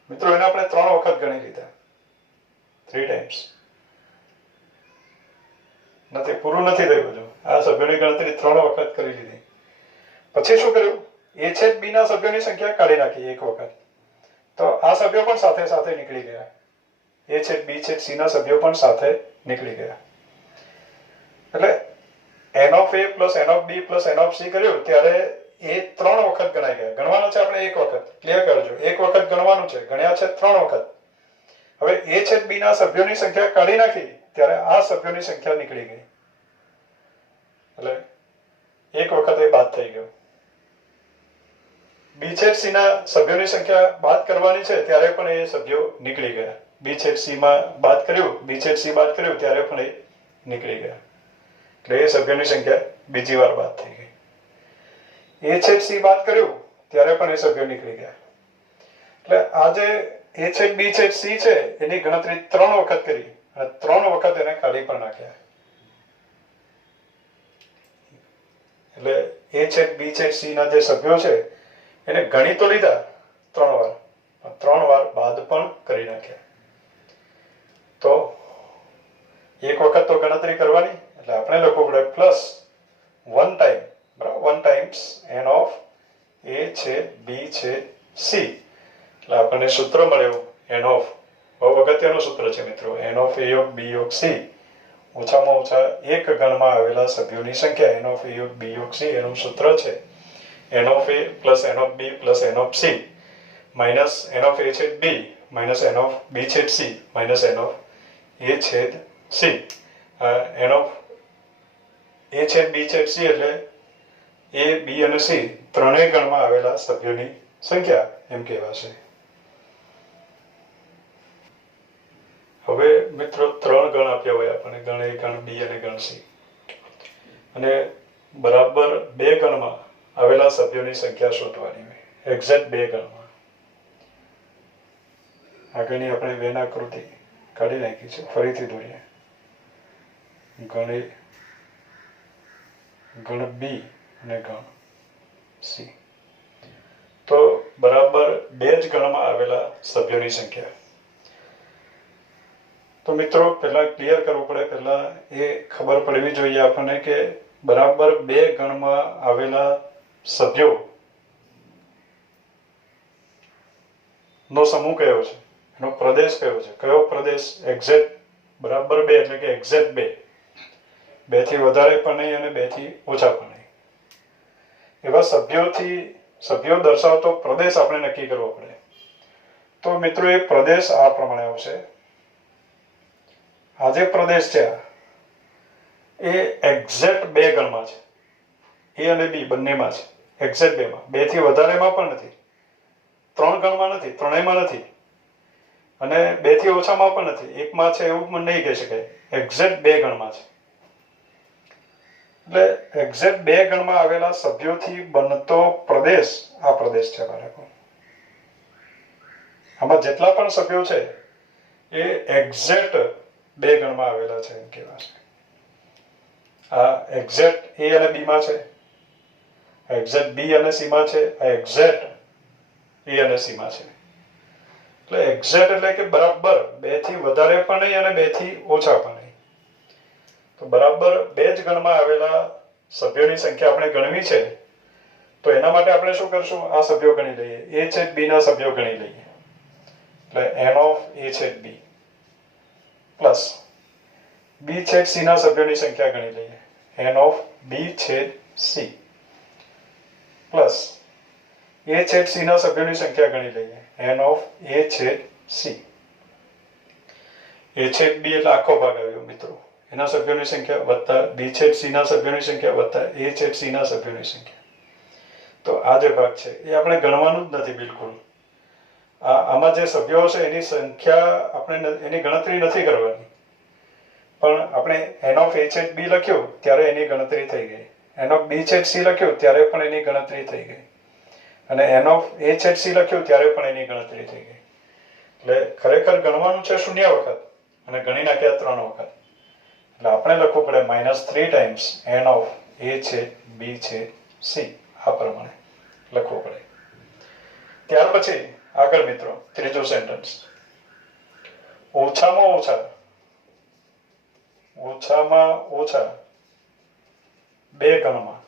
મિત્રો એને આપણે 3 વખત ગણી લીધા. 3 ટાઈમ્સ. પૂરું નથી થયું હજુ. આ સભ્યોની ગણતરી 3 વખત કરી લીધી. પછી શું કર્યું? એ છેદ બી ના સભ્યોની સંખ્યા કાઢી નાખી એક વખત. તો આ સભ્યો પણ સાથે સાથે નીકળી ગયા. એ છેદ બી છેદ સી ના સભ્યો પણ સાથે નીકળી ગયા. એટલે n of a plus n of b plus n of c કર્યું ત્યારે એ 3 વખત ગણાઈ ગયા. ગણવાનું છે આપણે એક વખત. ક્લિયર કરજો. એક વખત ગણવાનું છે. ગણ્યા છે 3 વખત. હવે એ છેદ બી ના સભ્યોની સંખ્યા કાઢી નાખી ત્યારે આ સભ્યોની સંખ્યા નીકળી ગઈ. એટલે એક વખત એ બાદ થઈ ગયો. બી છેદ સી ના સભ્યોની સંખ્યા બાદ કરવાની છે ત્યારે પણ એ સભ્યો નીકળી ગયા. બી છેદ સી માં બાદ કર્યું, બી છેદ સી બાદ કર્યું ત્યારે પણ એ નીકળી ગયા. એટલે એ સભ્યોની સંખ્યા બીજી વાર બાદ થઈ ગઈ. એ છેદ સી બાદ કર્યું ત્યારે પણ એ સભ્યો નીકળી ગયા. એટલે આ જે એ છેદ બી છેદ સી છે એની ગણતરી 3 વખત કરી અને 3 વખત એને કાઢી પણ નાખ્યા. એટલે એ છેદ બી છેદ સી ના જે સભ્યો છે એને ગણી તો લીધા 3 વાર, 3 વાર બાદ પણ કરી નાખ્યા. તો એક વખત તો ગણતરી કરવાની એટલે આપણે લખવું પડે પ્લસ 1 ટાઈમ, બરાબર, 1 ટાઈમ્સ n ઓફ a છેદ b છેદ c. એટલે આપણને સૂત્ર મળ્યું n ઓફ, બહુ અગત્યનું સૂત્ર છે મિત્રો, n ઓફ a યોગ b યોગ c ઓછામાં ઓછા એક ગણમાં આવેલા સભ્યોની સંખ્યા n ઓફ a યોગ b યોગ c એનું સૂત્ર છે n of a plus n of b plus n of c minus n of a છેદ b minus n of b છેદ c minus n of a છેદ c. n ઓફ a છેદ b છેદ c એટલે a b અને c ત્રણેય ગણમાં આવેલા સભ્યોની સંખ્યા એમ કહેવાશે. હવે મિત્રો 3 ગણ આપ્યા હોય આપણને, ગણ a, ગણ b અને ગણ c, અને બરાબર 2 ગણમાં આવેલા સભ્યોની સંખ્યા શોધવાની હોય. એક્ઝેક્ટ 2 ગણમાં. આગળની આપણે વેન આકૃતિ કાઢી નાખી છે, ફરીથી દોરીએ. ગણ a, ગણ b અને ગણ c. તો બરાબર 2 જ ગણમાં આવેલા સભ્યોની સંખ્યા. તો મિત્રો પહેલા ક્લિયર કરવું પડે, પહેલા એ ખબર પડવી જોઈએ આપણને કે બરાબર 2 ગણમાં આવેલા સભ્યો નો સમૂહ કયો છે, એનો પ્રદેશ કયો છે. કયો પ્રદેશ? એક્ઝેક્ટ બરાબર 2 એટલે કે એક્ઝેક્ટ 2. 2 થી વધારે પણ નહીં અને 2 થી ઓછા પણ નહીં. એવા સભ્યો દર્શાવતો પ્રદેશ આપણે નક્કી કરવો પડે. તો મિત્રો એ પ્રદેશ આ પ્રમાણે આવશે. આ જે પ્રદેશ છે એ એક્ઝેક્ટ 2 ગણમાં છે. એ અને બી બંનેમાં છે. એક્ઝેક્ટ 2 માં, 2 થી વધારેમાં પણ નથી, 3 ગણમાં નથી, ત્રણેયમાં નથી, અને 2 થી ઓછામાં પણ નથી, એકમાં છે એવું પણ નહીં કહી શકાય. એક્ઝેક્ટ 2 ગણમાં છે. એટલે એક્ઝેક્ટ 2 ગણમાં આવેલા સભ્યોથી બનતો પ્રદેશ આ પ્રદેશ છે બાળકો. આમાં જેટલા પણ સભ્યો છે એ એક્ઝેક્ટ 2 ગણમાં આવેલા છે એમ કહેવાશે. આ એક્ઝેક્ટ a અને b માં છે, એક્ઝેક્ટ b અને c માં છે, આ એક્ઝેક્ટ a અને c માં છે. એટલે એક્ઝેક્ટ એટલે કે બરાબર, 2 થી વધારે પણ નહીં અને 2 થી ઓછા પણ નહીં. તો બરાબર 2 જ ગણમાં આવેલા સભ્યોની સંખ્યા આપણે ગણવી છે. તો એના માટે આપણે શું કરશું? આ સભ્યો ગણી લઈએ. a છેદ b ના સભ્યો ગણી લઈએ. એટલે n ઓફ a છેદ b પ્લસ b છેદ c ના સભ્યોની સંખ્યા ગણી લઈએ. n ઓફ b છેદ c પ્લસ a છેદ c ના સભ્યોની સંખ્યા ગણી લઈએ. n ઓફ a છેદ c. a છેદ b એટલે આખો ભાગ આવ્યો મિત્રો. એના સભ્યોની સંખ્યા વત્તા b છેદ c ના સભ્યોની સંખ્યા વત્તા a છેદ c ના સભ્યોની સંખ્યા. તો આ જે ભાગ છે એ આપણે ગણવાનું જ નથી બિલકુલ. આમાં જે સભ્યો છે એની સંખ્યા આપણે એની ગણતરી નથી કરવાની, પણ આપણે n ઓફ a છેદ b લખ્યું ત્યારે એની ગણતરી થઈ ગઈ. n ઓફ b છેદ c લખ્યું ત્યારે પણ એની ગણતરી થઈ ગઈ, અને n ઓફ a છેદ c લખ્યું ત્યારે પણ એની ગણતરી થઈ ગઈ. એટલે ખરેખર ગણવાનું છે 0 વખત અને ગણી નાખ્યા 3 વખત. એટલે આપણે લખવું પડે -3 ટાઈમ્સ n ઓફ a છેદ b છેદ c. આ પ્રમાણે લખવું પડે. ત્યાર પછી આગળ મિત્રો ત્રીજું સેન્ટેન્સ. ઓછામાં ઓછા 2 ગણમાં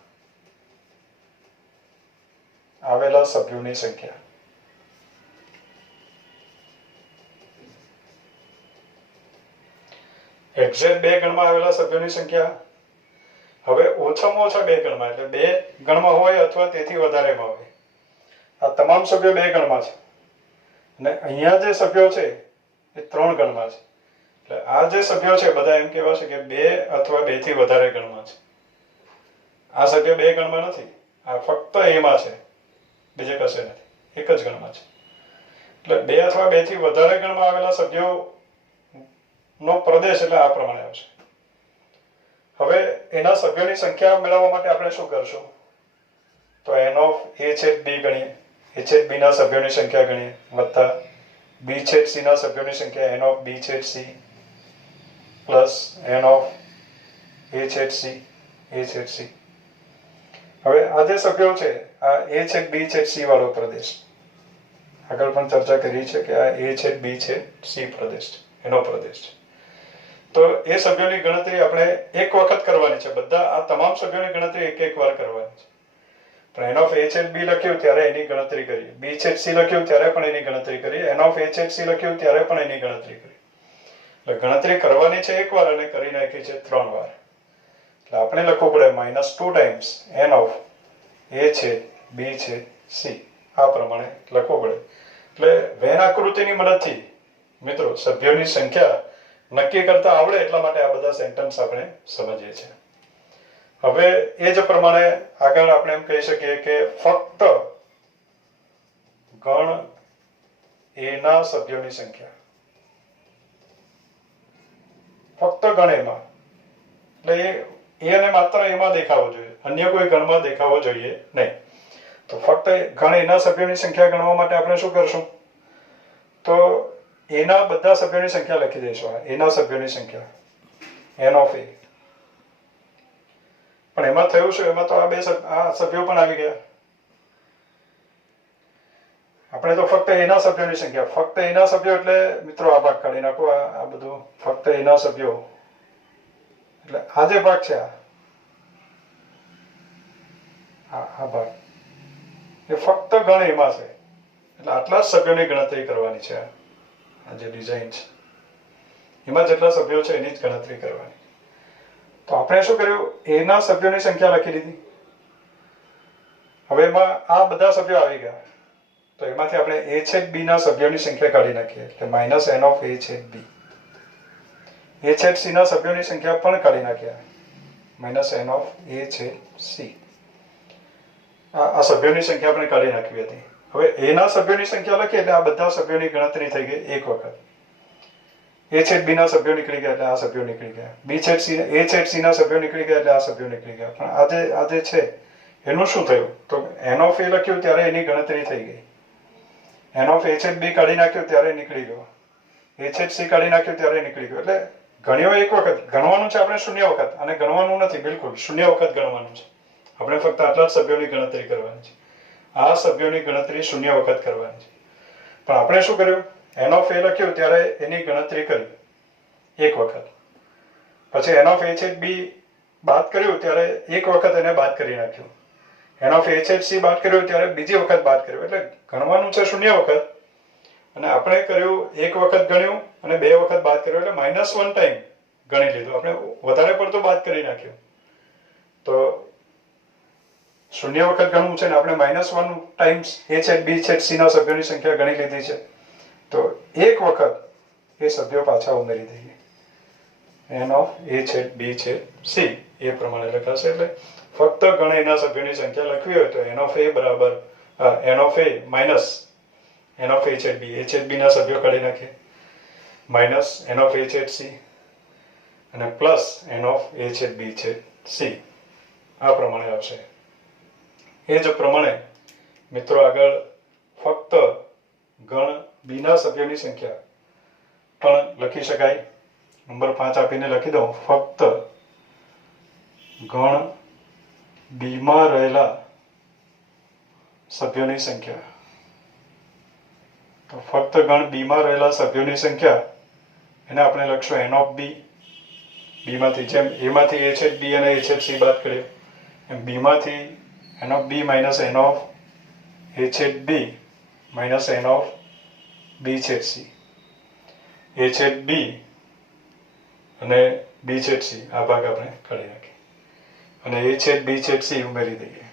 આવેલા સભ્યોની સંખ્યા. એક્ઝેક્ટ 2 ગણમાં આવેલા સભ્યોની સંખ્યા. હવે ઓછામાં ઓછા 2 ગણમાં એટલે 2 ગણમાં હોય અથવા તેથી વધારેમાં હોય. આ તમામ સભ્યો 2 ગણમાં છે અને અહીંયા જે સભ્યો છે એ 3 ગણમાં છે. એટલે આ જે સભ્યો છે બધા એમ કહેવાશે કે 2 અથવા 2 થી વધારે ગણમાં છે. આ સભ્ય 2 ગણમાં નથી, આ ફક્ત એમાં છે, બીજે કશે નથી, એક જ ગણમાં છે. એટલે 2 અથવા 2 થી વધારે ગણમાં આવેલા સભ્યો નો પ્રદેશ એટલે આ પ્રમાણે આવશે. હવે એના સભ્યોની સંખ્યા મેળવવા માટે આપણે શું કરશું? તો n ઓફ a છેદ b ગણીએ, a છેદ b ના સભ્યોની સંખ્યા ગણીએ, વત્તા b છેદ c ના સભ્યોની સંખ્યા n ઓફ b છેદ c plus n of a છેદ c. હવે આ જે સભ્યો છે આ a છેદ b છેદ c વાળો પ્રદેશ, આગળ પણ ચર્ચા કરી છે કે આ a છેદ b છેદ c પ્રદેશ છે, એનો પ્રદેશ છે. તો એ સભ્યોની ગણતરી આપણે એક વખત કરવાની છે. બધા આ તમામ સભ્યોની ગણતરી એક વાર કરવાની છે. પણ n ઓફ a છેદ b લખ્યું ત્યારે એની ગણતરી કરીએ, b છેદ c લખ્યું ત્યારે પણ એની ગણતરી કરીએ, n ઓફ a છેદ c લખ્યું ત્યારે પણ એની ગણતરી કરીએ. એટલે ગણતરી કરવાની છે એક વાર અને કરી નાખી છે 3 વાર. એટલે આપણે લખવું પડે -2 ટાઈમ્સ n ઓફ a છેદ b છેદ c. આ પ્રમાણે લખવું પડે. એટલે વેન આકૃતિની મદદથી મિત્રો સભ્યોની સંખ્યા નક્કી કરતા આવડે એટલા માટે આ બધા સેન્ટેન્સ આપણે સમજીએ છીએ. હવે એ જ પ્રમાણે આગળ આપણે એમ કહી શકીએ કે ફક્ત ગણ a ના સભ્યોની સંખ્યા, ફક્ત ગણ એમાં, એટલે એ અને માત્ર એમાં દેખાવો જોઈએ, અન્ય કોઈ ગણમાં દેખાવો જોઈએ નહીં. તો ફક્ત ગણ એના સભ્યોની સંખ્યા ગણવા માટે આપણે શું કરશું? તો એના બધા સભ્યોની સંખ્યા લખી દઈશું. એના સભ્યોની સંખ્યા n ઓફ a. પણ એમાં થયું શું? એમાં તો આ સભ્યો પણ આવી ગયા. આપણે તો ફક્ત એના સભ્યોની સંખ્યા, ફક્ત એના સભ્યો એટલે મિત્રો આ ભાગ કાઢી નાખો. આ બધું ફક્ત એના સભ્યો એટલે આ જે ભાગ છે આ ભાગ એ ફક્ત ગણ એમાં છે. એટલે આટલા જ સભ્યોની ગણતરી કરવાની છે. આ જે ડિઝાઇન છે એમાં જેટલા સભ્યો છે એની જ ગણતરી કરવાની. તો આપણે શું કર્યું? એના સભ્યોની સંખ્યા લખી દીધી. હવે એમાં આ બધા સભ્યો આવી ગયા તો એમાંથી આપણે a છેદ b ના સભ્યોની સંખ્યા કાઢી નાખીએ. એટલે -n ઓફ a છેદ b. a છેદ c ના સભ્યોની સંખ્યા પણ કાઢી નાખ્યા, -n ઓફ a છેદ c. આ સભ્યોની સંખ્યા આપણે કાઢી નાખવી હતી. હવે એના સભ્યોની સંખ્યા લખીએ એટલે આ બધા સભ્યોની ગણતરી થઈ ગઈ એક વખત. a છેદ b ના સભ્યો નીકળી ગયા એટલે આ સભ્યો નીકળી ગયા, b છેદ c a છેદ c ના સભ્યો નીકળી ગયા એટલે આ સભ્યો નીકળી ગયા. પણ આજે છે એનું શું થયું? તો n ઓફ a લખ્યું ત્યારે એની ગણતરી થઈ ગઈ, n ઓફ a છેદ b કાઢી નાખ્યું ત્યારે નીકળી ગયો, a છેદ c કાઢી નાખ્યું ત્યારે નીકળી ગયો. એટલે ગણ્યો એક વખત. ગણવાનું છે આપણે 0 વખત, અને ગણવાનું નથી બિલકુલ, 0 વખત ગણવાનું છે. આપણે ફક્ત આટલા જ સભ્યોની ગણતરી કરવાની છે. આ સભ્યોની ગણતરી 0 વખત કરવાની છે. પણ આપણે શું કર્યું? એન ઓફ એ લખ્યું ત્યારે એની ગણતરી કરી એક વખત, પછી એન ઓફ એ છેદ બી બાદ કર્યું ત્યારે એક વખત એને બાદ કરી નાખ્યું, એન ઓફ એ છેદ સી બાદ કર્યું ત્યારે બીજી વખત બાદ કર્યું. એટલે ગણવાનું છે 0 વખત, અને આપણે કર્યું એક વખત ગણ્યું અને 2 વખત બાદ કર્યું, એટલે -1 ટાઈમ ગણી લીધું. આપણે વધારે પડતું બાદ કરી નાખ્યું. તો 0 વખત ગણવું છે ને આપણે -1 ટાઈમ્સ એ છેદ બી છેદ સી ના સભ્યોની સંખ્યા ગણી લીધી છે. તો એક વખત એ સભ્યો પાછા ઉમેરી દઈએ. એન ઓફ એ છેદ બી છેદ સી એ પ્રમાણે લખાશે. એટલે ફક્ત ગણ એના સભ્યોની સંખ્યા લખવી હોય તો એન ઓફ એ બરાબર N of A minus N of A છેદ બી ના સભ્યો કાઢી નાખીએ, માઇનસ એન ઓફ એ છેદ સી અને પ્લસ એન ઓફ એ છેદ બી છેદ સી. આ પ્રમાણે આવશે. એ જ પ્રમાણે મિત્રો આગળ ફક્ત ગણ બી ના સભ્યોની સંખ્યા પણ લખી શકાય. નંબર 5 આપીને લખી દઉં, ફક્ત ગણ બી માં રહેલા સભ્યોની સંખ્યા. તો ફક્ત ગણ બી માં રહેલા સભ્યોની સંખ્યા એને આપણે લખશું એન ઓફ બી. બી માંથી જેમ એ માંથી એ છેદ બી અને એ છેદ સી બાદ કરીએ એમ બી માંથી N of B minus N of A છેદ B minus N of B છેદ સી. એ છેદ બી અને બી છેદ સી આ ભાગ આપણે કાઢી નાખીએ અને એ છેદ બી છેદ સી ઉમેરી દઈએ.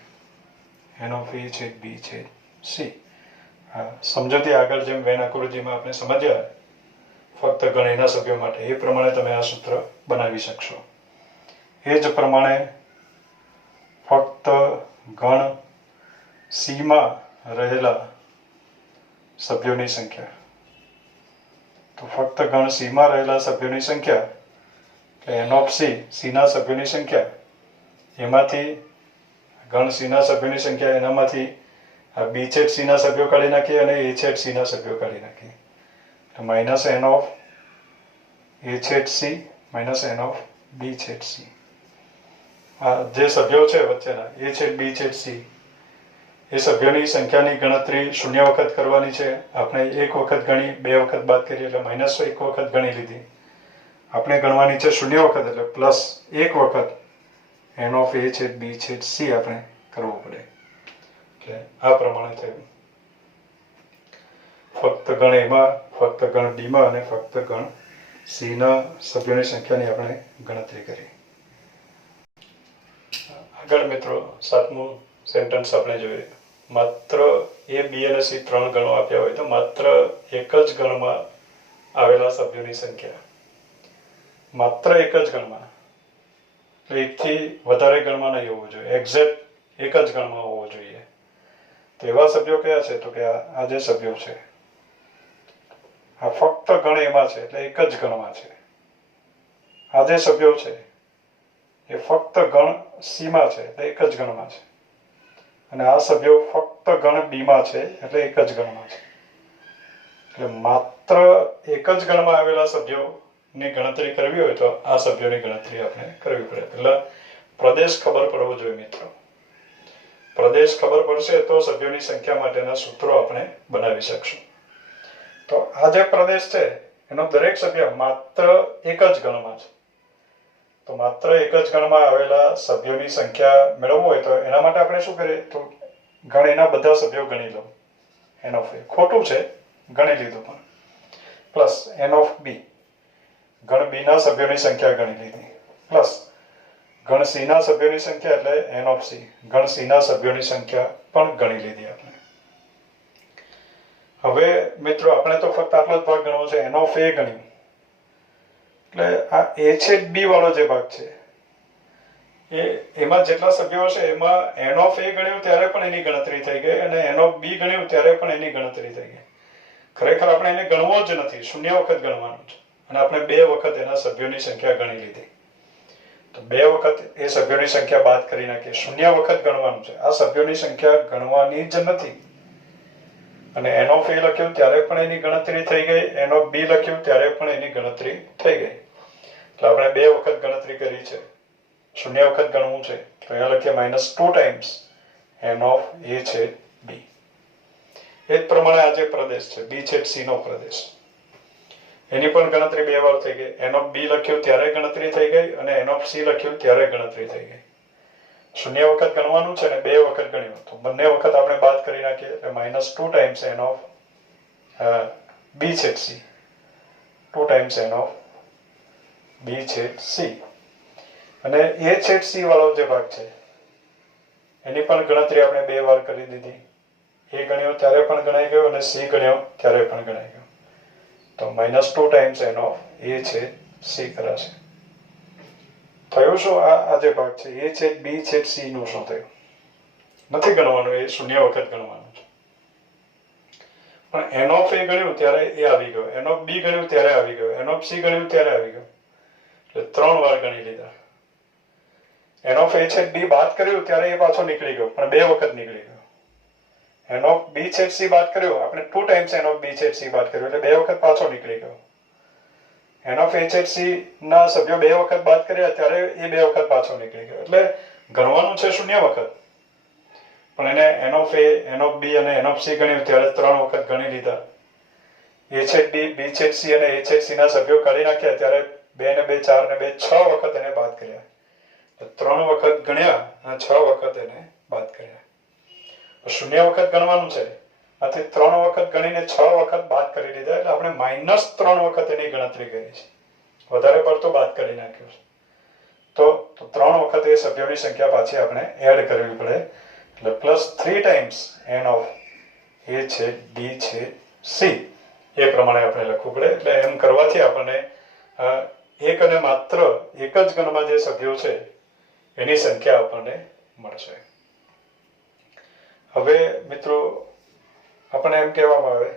એન ઓફ એ છેદ બી છેદ સી. હા, સમજોતી આગળ જેમ વેન આકૃતિમાં આપણે સમજ્યા ફક્ત ગણ એના સભ્યો માટે, એ પ્રમાણે તમે આ સૂત્ર બનાવી શકશો. એ જ પ્રમાણે ફક્ત ગણ સી માં રહેલા સભ્યોની સંખ્યા. તો ફક્ત ગણ સી માં રહેલા સભ્યોની સંખ્યા એટલે એન ઓફ સી ના સભ્યોની સંખ્યા, એમાંથી ગણ સી ના સભ્યોની સંખ્યા એનામાંથી આ બી છેદ સી ના સભ્યો કાઢી નાખીએ અને એ છેદ સી ના સભ્યો કાઢી નાખીએ. માઇનસ એન ઓફ એ છેદ C minus N of B છેદ સી. આ જે સભ્યો છે વચ્ચેના એ છેદ બી છેદ સી એ સભ્યોની સંખ્યાની ગણતરી 0 વખત કરવાની છે. આપણે એક વખત ગણી 2 વખત બાદ કરી એટલે માઇનસ 1 વખત ગણી લીધી. આપણે ગણવાની છે 0 વખત એટલે પ્લસ 1 વખત એન ઓફ એ છેદ બી છેદ સી આપણે કરવું પડે. એટલે આ પ્રમાણે થયું. ફક્ત ગણ એમાં, ફક્ત ગણ ડી માં અને ફક્ત ગણ સી ના સભ્યોની સંખ્યાની આપણે ગણતરી કરી. આગળ મિત્રો 7મું સેન્ટેન્સ આપણે જોઈએ. માત્ર એ બી અને સી 3 ગણો આપ્યા હોય તો માત્ર એક જ ગણમાં આવેલા સભ્યોની સંખ્યા. માત્ર એક જ ગણમાં, એકથી વધારે ગણમાં નહીં હોવું જોઈએ, એક્ઝેક્ટ એક જ ગણમાં હોવો જોઈએ. તો એવા સભ્યો કયા છે? તો કે આ જે સભ્યો છે આ ફક્ત ગણ એમાં છે એટલે એક જ ગણમાં છે. આ જે સભ્યો છે એ ફક્ત ગણ સી માં છે એટલે એક જ ગણમાં છે, અને આ સભ્યો ફક્ત ગણ બી માં છે એટલે એક જ ગણમાં છે. એટલે માત્ર એક જ ગણમાં આવેલા સભ્યોની ગણતરી કરવી હોય તો આ સભ્યોની ગણતરી આપણે કરવી પડે. એટલે પ્રદેશ ખબર પડવો જોઈએ મિત્રો. પ્રદેશ ખબર પડશે તો સભ્યોની સંખ્યા માટેના સૂત્રો આપણે બનાવી શકશું. તો આ જે પ્રદેશ છે એનો દરેક સભ્ય માત્ર એક જ ગણમાં છે. તો માત્ર એક જ ગણમાં આવેલા સભ્યોની સંખ્યા મેળવવું હોય તો એના માટે આપણે શું કરીએ? તો ગણ એના બધા સભ્યો ગણી લો. એન ઓફ એ ખોટું છે, ગણી લીધું, પણ પ્લસ એન ઓફ બી ગણ બી ના સભ્યોની સંખ્યા ગણી લીધી, પ્લસ ગણ સી ના સભ્યોની સંખ્યા એટલે એન ઓફ સી ગણ સી ના સભ્યોની સંખ્યા પણ ગણી લીધી આપણે. હવે મિત્રો આપણે તો ફક્ત આટલો જ ભાગ ગણવો છે. એન ઓફ એ ગણ્યું એટલે આ એ છેદ બી વાળો જે ભાગ છે એમાં જેટલા સભ્યો હશે એમાં એન ઓફ એ ગણ્યું ત્યારે પણ એની ગણતરી થઈ ગઈ અને એન ઓફ બી ગણ્યું ત્યારે પણ એની ગણતરી થઈ ગઈ. ખરેખર આપણે એને ગણવો જ નથી, 0 વખત ગણવાનું છે, અને આપણે 2 વખત એના સભ્યોની સંખ્યા ગણી લીધી. તો 2 વખત એ સભ્યોની સંખ્યા બાદ કરી નાખીએ. 0 વખત ગણવાનું છે. આ સભ્યોની સંખ્યા ગણવાની જ નથી. અને એન ઓફ એ લખ્યું ત્યારે પણ એની ગણતરી થઈ ગઈ, એન ઓફ બી લખ્યું ત્યારે પણ એની ગણતરી થઈ ગઈ. એટલે આપણે 2 વખત ગણતરી કરી છે. 0 વખત ગણવું છે તો અહીંયા લખીએ -2 ટાઈમ્સ એન ઓફ એ છે બી. એ જ પ્રમાણે આ જે પ્રદેશ છે બી છેદ સી નો પ્રદેશ, એની પણ ગણતરી 2 વાર થઈ ગઈ. એન ઓફ બી લખ્યું ત્યારે ગણતરી થઈ ગઈ અને એન ઓફ સી લખ્યું ત્યારે ગણતરી થઈ ગઈ. શૂન્ય વખત ગણવાનું છે ને 2 વખત ગણ્યું તો બંને વખત આપણે બાદ કરી નાખીએ એટલે -2 ટાઈમ્સ એન ઓફ બી છેદ C, 2 times n of B છેદ સી. અને એ છેદ સી વાળો જે ભાગ છે એની પણ ગણતરી આપણે 2 વાર કરી દીધી. એ ગણ્યો ત્યારે પણ ગણાઈ ગયો અને સી ગણ્યો ત્યારે પણ ગણાઈ ગયો. તો -2 ટાઈમ્સ એન ઓફ એ છેદ સી કરાશે. થયું શું? આ જે ભાગ છે એ છેદ બી છેદ સી નું શું થયું? નથી ગણવાનું, એ શૂન્ય વખત ગણવાનું છે. પણ એન ઓફ એ ગણ્યું ત્યારે એ આવી ગયો, એન ઓફ બી ગણ્યું ત્યારે આવી ગયો, એન ઓફ સી ગણ્યું ત્યારે આવી ગયો, એટલે 3 વાર ગણી લીધા. એન ઓફ એ છેદ બી બાદ કર્યું ત્યારે એ પાછો નીકળી ગયો, પણ 2 વખત નીકળી ગયો. એન ઓફ બી છેદ સી બાદ કર્યું આપણે 2 ટાઈમ્સ એન ઓફ બી છેદ સી બાદ કર્યું એટલે 2 વખત પાછો નીકળી ગયો. એન ઓફ એ છેદ સી ના સભ્યો 2 વખત બાદ કર્યા ત્યારે એ 2 વખત પાછો નીકળી ગયો. એટલે ગણવાનું છે શૂન્ય વખત, પણ એને n of A, n of B અને એન ઓફ સી ગણ્યું ત્યારે 3 વખત ગણી લીધા. એ છેદ બી, બી છેદ સી અને એ છેદ સી ના સભ્યો કાઢી નાખ્યા ત્યારે 2 ને 2 4 ને 2 6 વખત એને બાદ કર્યા. 3 વખત ગણ્યા અને 6 વખત એને બાદ કર્યા. શૂન્ય વખત ગણવાનું છે, આથી 3 વખત ગણીને 6 વખત બાદ કરી લીધા એટલે આપણે -3 વખત એની ગણતરી કરી છે. વધારે પડતો બાદ કરી નાખ્યું છે. તો 3 વખત એ સભ્યોની સંખ્યા પાછી આપણે એડ કરવી પડે એટલે +3 ટાઈમ્સ એન ઓફ એ છેદ બી છેદ સી એ પ્રમાણે આપણે લખવું પડે. એટલે એમ કરવાથી આપણને એક અને માત્ર એક જ ગણમાં જે સભ્યો છે એની સંખ્યા આપણને મળશે. હવે મિત્રો આપણને એમ કહેવામાં આવે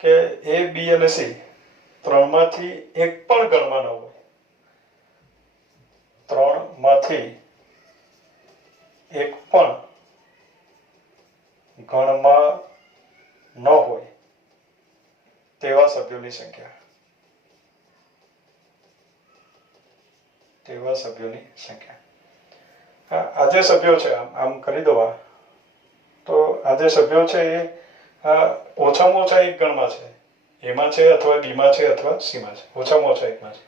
કે એ, બી અને સી 3 માંથી એક પણ ગણમાં ન હોય, 3 માંથી એક પણ ગણમાં ન હોય તેવા સભ્યોની સંખ્યા, આ જે સભ્યો છે આમ કરી દો. તો આ જે સભ્યો છે એ ઓછામાં ઓછા એક ગણમાં છે, એમાં છે અથવા બીમાં છે અથવા સીમાં છે, ઓછામાં ઓછા એકમાં છે.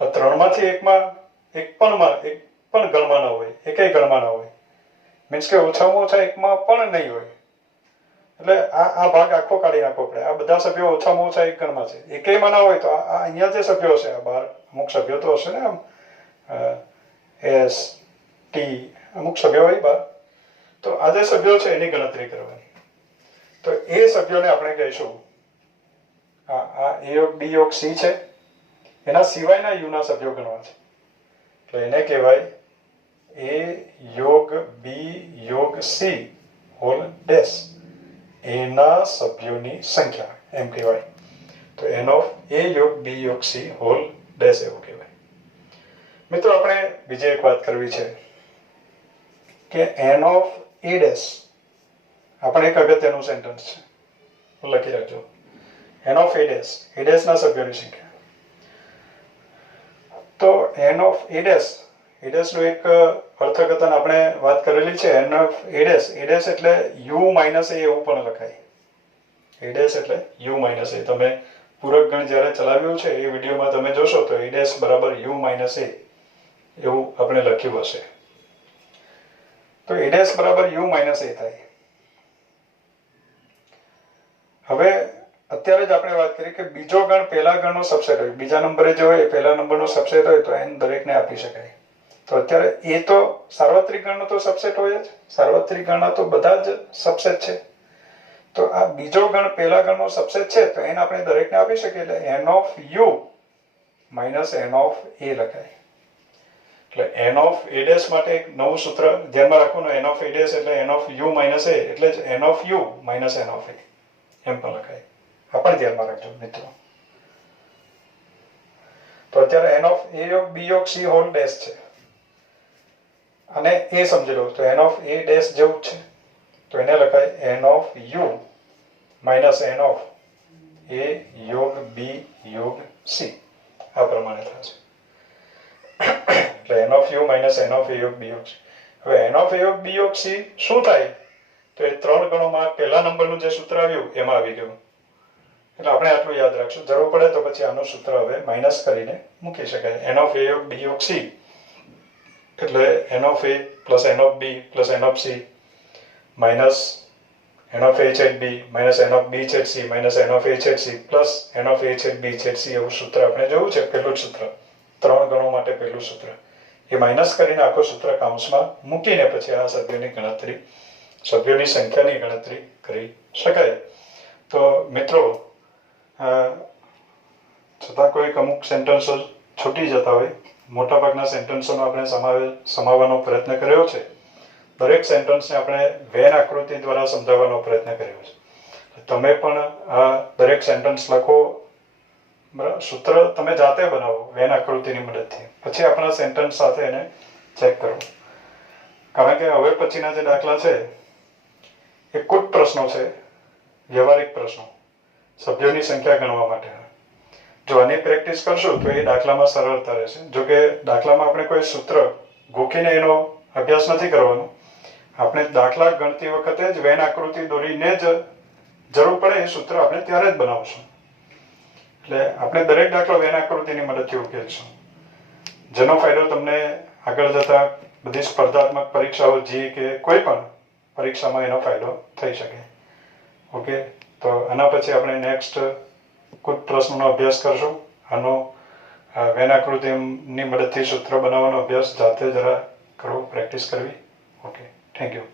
3 માંથી એકમાં એક પણ ગણમાં ન હોય, એકેય ગણમાં ન હોય, મીન્સ કે ઓછામાં ઓછા એકમાં પણ નહીં હોય. એટલે આ ભાગ આખો કાઢી નાખવો પડે. આ બધા સભ્યો ઓછામાં ઓછા એક ગણમાં છે, એકેયમાં ના હોય તો આ અહીંયા જે સભ્યો છે, આ બહાર અમુક સભ્યો તો હશે ને, આમ એસ ટી અમુક સભ્યો હોય બહાર, તો આ જે સભ્યો છે એની ગણતરી કરવાની. તો એ સભ્યોને આપણે કહીશું આ એ યોગ બી યોગ સી છે, એના સિવાયના યુના સભ્યો ગણવા છે. એટલે એને કહેવાય એ યોગ બી યોગ સી હોલ ડેશ, એના સભ્યોની સંખ્યા એમ કહેવાય. તો એન ઓફ એ યોગ બી યોગ સી હોલ ડેશ એવું કહેવાય. મિત્રો આપણે બીજી એક વાત કરવી છે કે એન ઓફ એ ડેશ, આપણે એક અગત્યનું સેન્ટેન્સ છે, લખી રાખજો. એન ઓફ એ ડેશ ના સભ્યોની સંખ્યા. તો એન ઓફ એ ડેશ નું એક અર્થઘટન આપણે વાત કરેલી છે. એન ઓફ એ ડેશ એટલે યુ માઇનસ એ એવું પણ લખાય. એ ડેશ એટલે યુ માઇનસ એ. તમે પૂરક ગણ જ્યારે ચલાવ્યું છે એ વિડીયોમાં તમે જોશો તો એ ડેશ બરાબર યુ માઇનસ એ એવું આપણે લખ્યું હશે. તો એ ડેશ બરાબર યુ માઇનસ એ થાય. હવે અત્યારે જ આપણે વાત કરી કે બીજો ગણ પહેલા ગણનો સબસેટ હોય, બીજા નંબરે જે હોય એ પહેલા નંબરનો સબસેટ હોય તો એને દરેકને આપી શકાય. તો અત્યારે એ તો સાર્વત્રિક ગણનો તો સબસેટ હોય જ, સાર્વત્રિક ગણના તો બધા જ સબસેટ છે. તો આ બીજો ગણ પહેલા ગણનો સબસેટ છે તો એને આપણે દરેકને આપી શકીએ. એટલે N of U minus N of A લખાય. એટલે એન ઓફ એ ડેશ માટે એક નવું સૂત્ર ધ્યાનમાં રાખવાનું. એન ઓફ એ ડેશ એટલે N of U minus A, એટલે જ N of U minus N of A એમ પણ લખાય. આ પણ ધ્યાનમાં રાખજો મિત્રો. તો અત્યારે એન ઓફ એ યોગ બી યોગ સી હોલ ડેશ છે અને એ સમજી લો તો એન ઓફ એ ડેશ જેવું છે. તો એને લખાય N of U minus N of A યોગ બી યોગ સી. આ પ્રમાણે થશે. એટલે N of U minus N of A યોગ બી યોગ સી. હવે એન ઓફ એ યોગ બી યોગ સી શું થાય તો એ 3 ગણોમાં પહેલા નંબરનું જે સૂત્ર આવ્યું એમાં આવી ગયું. એટલે આપણે આટલું યાદ રાખશું. જરૂર પડે તો પછી આનું સૂત્ર હવે માઇનસ કરીને મૂકી શકાય. n of a યોગ b યોગ c એટલે n of a plus n of b plus n of c minus n of a છેદ b minus n of b છેદ c minus n of a છેદ c plus n of a છેદ b છેદ c એવું સૂત્ર આપણે જોયું છે. પહેલું જ સૂત્ર 3 ગણો માટે પહેલું સૂત્ર એ માઇનસ કરીને આખું સૂત્ર કૌંસમાં મૂકીને પછી આ સભ્યોની સંખ્યાની ગણતરી કરી શકાય. તો મિત્રો છતાં કોઈક અમુક સેન્ટેન્સો છૂટી જતા હોય, મોટાભાગના સેન્ટેન્સોનો આપણે સમાવવાનો પ્રયત્ન કર્યો છે. દરેક સેન્ટેન્સને આપણે વેન આકૃતિ દ્વારા સમજાવવાનો પ્રયત્ન કર્યો છે. તમે પણ આ દરેક સેન્ટેન્સ લખો, સૂત્ર તમે જાતે બનાવો વેન આકૃતિની મદદથી, પછી આપણા સેન્ટેન્સ સાથે એને ચેક કરો. કારણ કે હવે પછીના જે દાખલા છે એ કુટ પ્રશ્નો છે, વ્યવહારિક પ્રશ્નો, સભ્યોની સંખ્યા ગણવા માટે. જો આની પ્રેક્ટિસ કરશું તો એ દાખલામાં સરળતા રહેશે. જો કે દાખલામાં આપણે કોઈ સૂત્ર ગોખીને એનો અભ્યાસ નથી કરવાનો. આપણે દાખલા ગણતી વખતે જ વેન આકૃતિ દોરીને જ જરૂર પડે એ સૂત્ર આપણે ત્યારે જ બનાવશું. એટલે આપણે દરેક દાખલો વેન આકૃતિની મદદથી ઉકેલીશું, જેનો ફાયદો તમને આગળ જતા બધી સ્પર્ધાત્મક પરીક્ષાઓ જી કે કોઈ પણ પરીક્ષામાં એનો ફાયદો થઈ શકે. ઓકે, તો આના પછી આપણે નેક્સ્ટ કુટ પ્રશ્નોનો અભ્યાસ કરશું. આનો વેન આકૃતિની મદદથી સૂત્ર બનાવવાનો અભ્યાસ જાતે જરા કરવો, પ્રેક્ટિસ કરવી. Okay, thank you.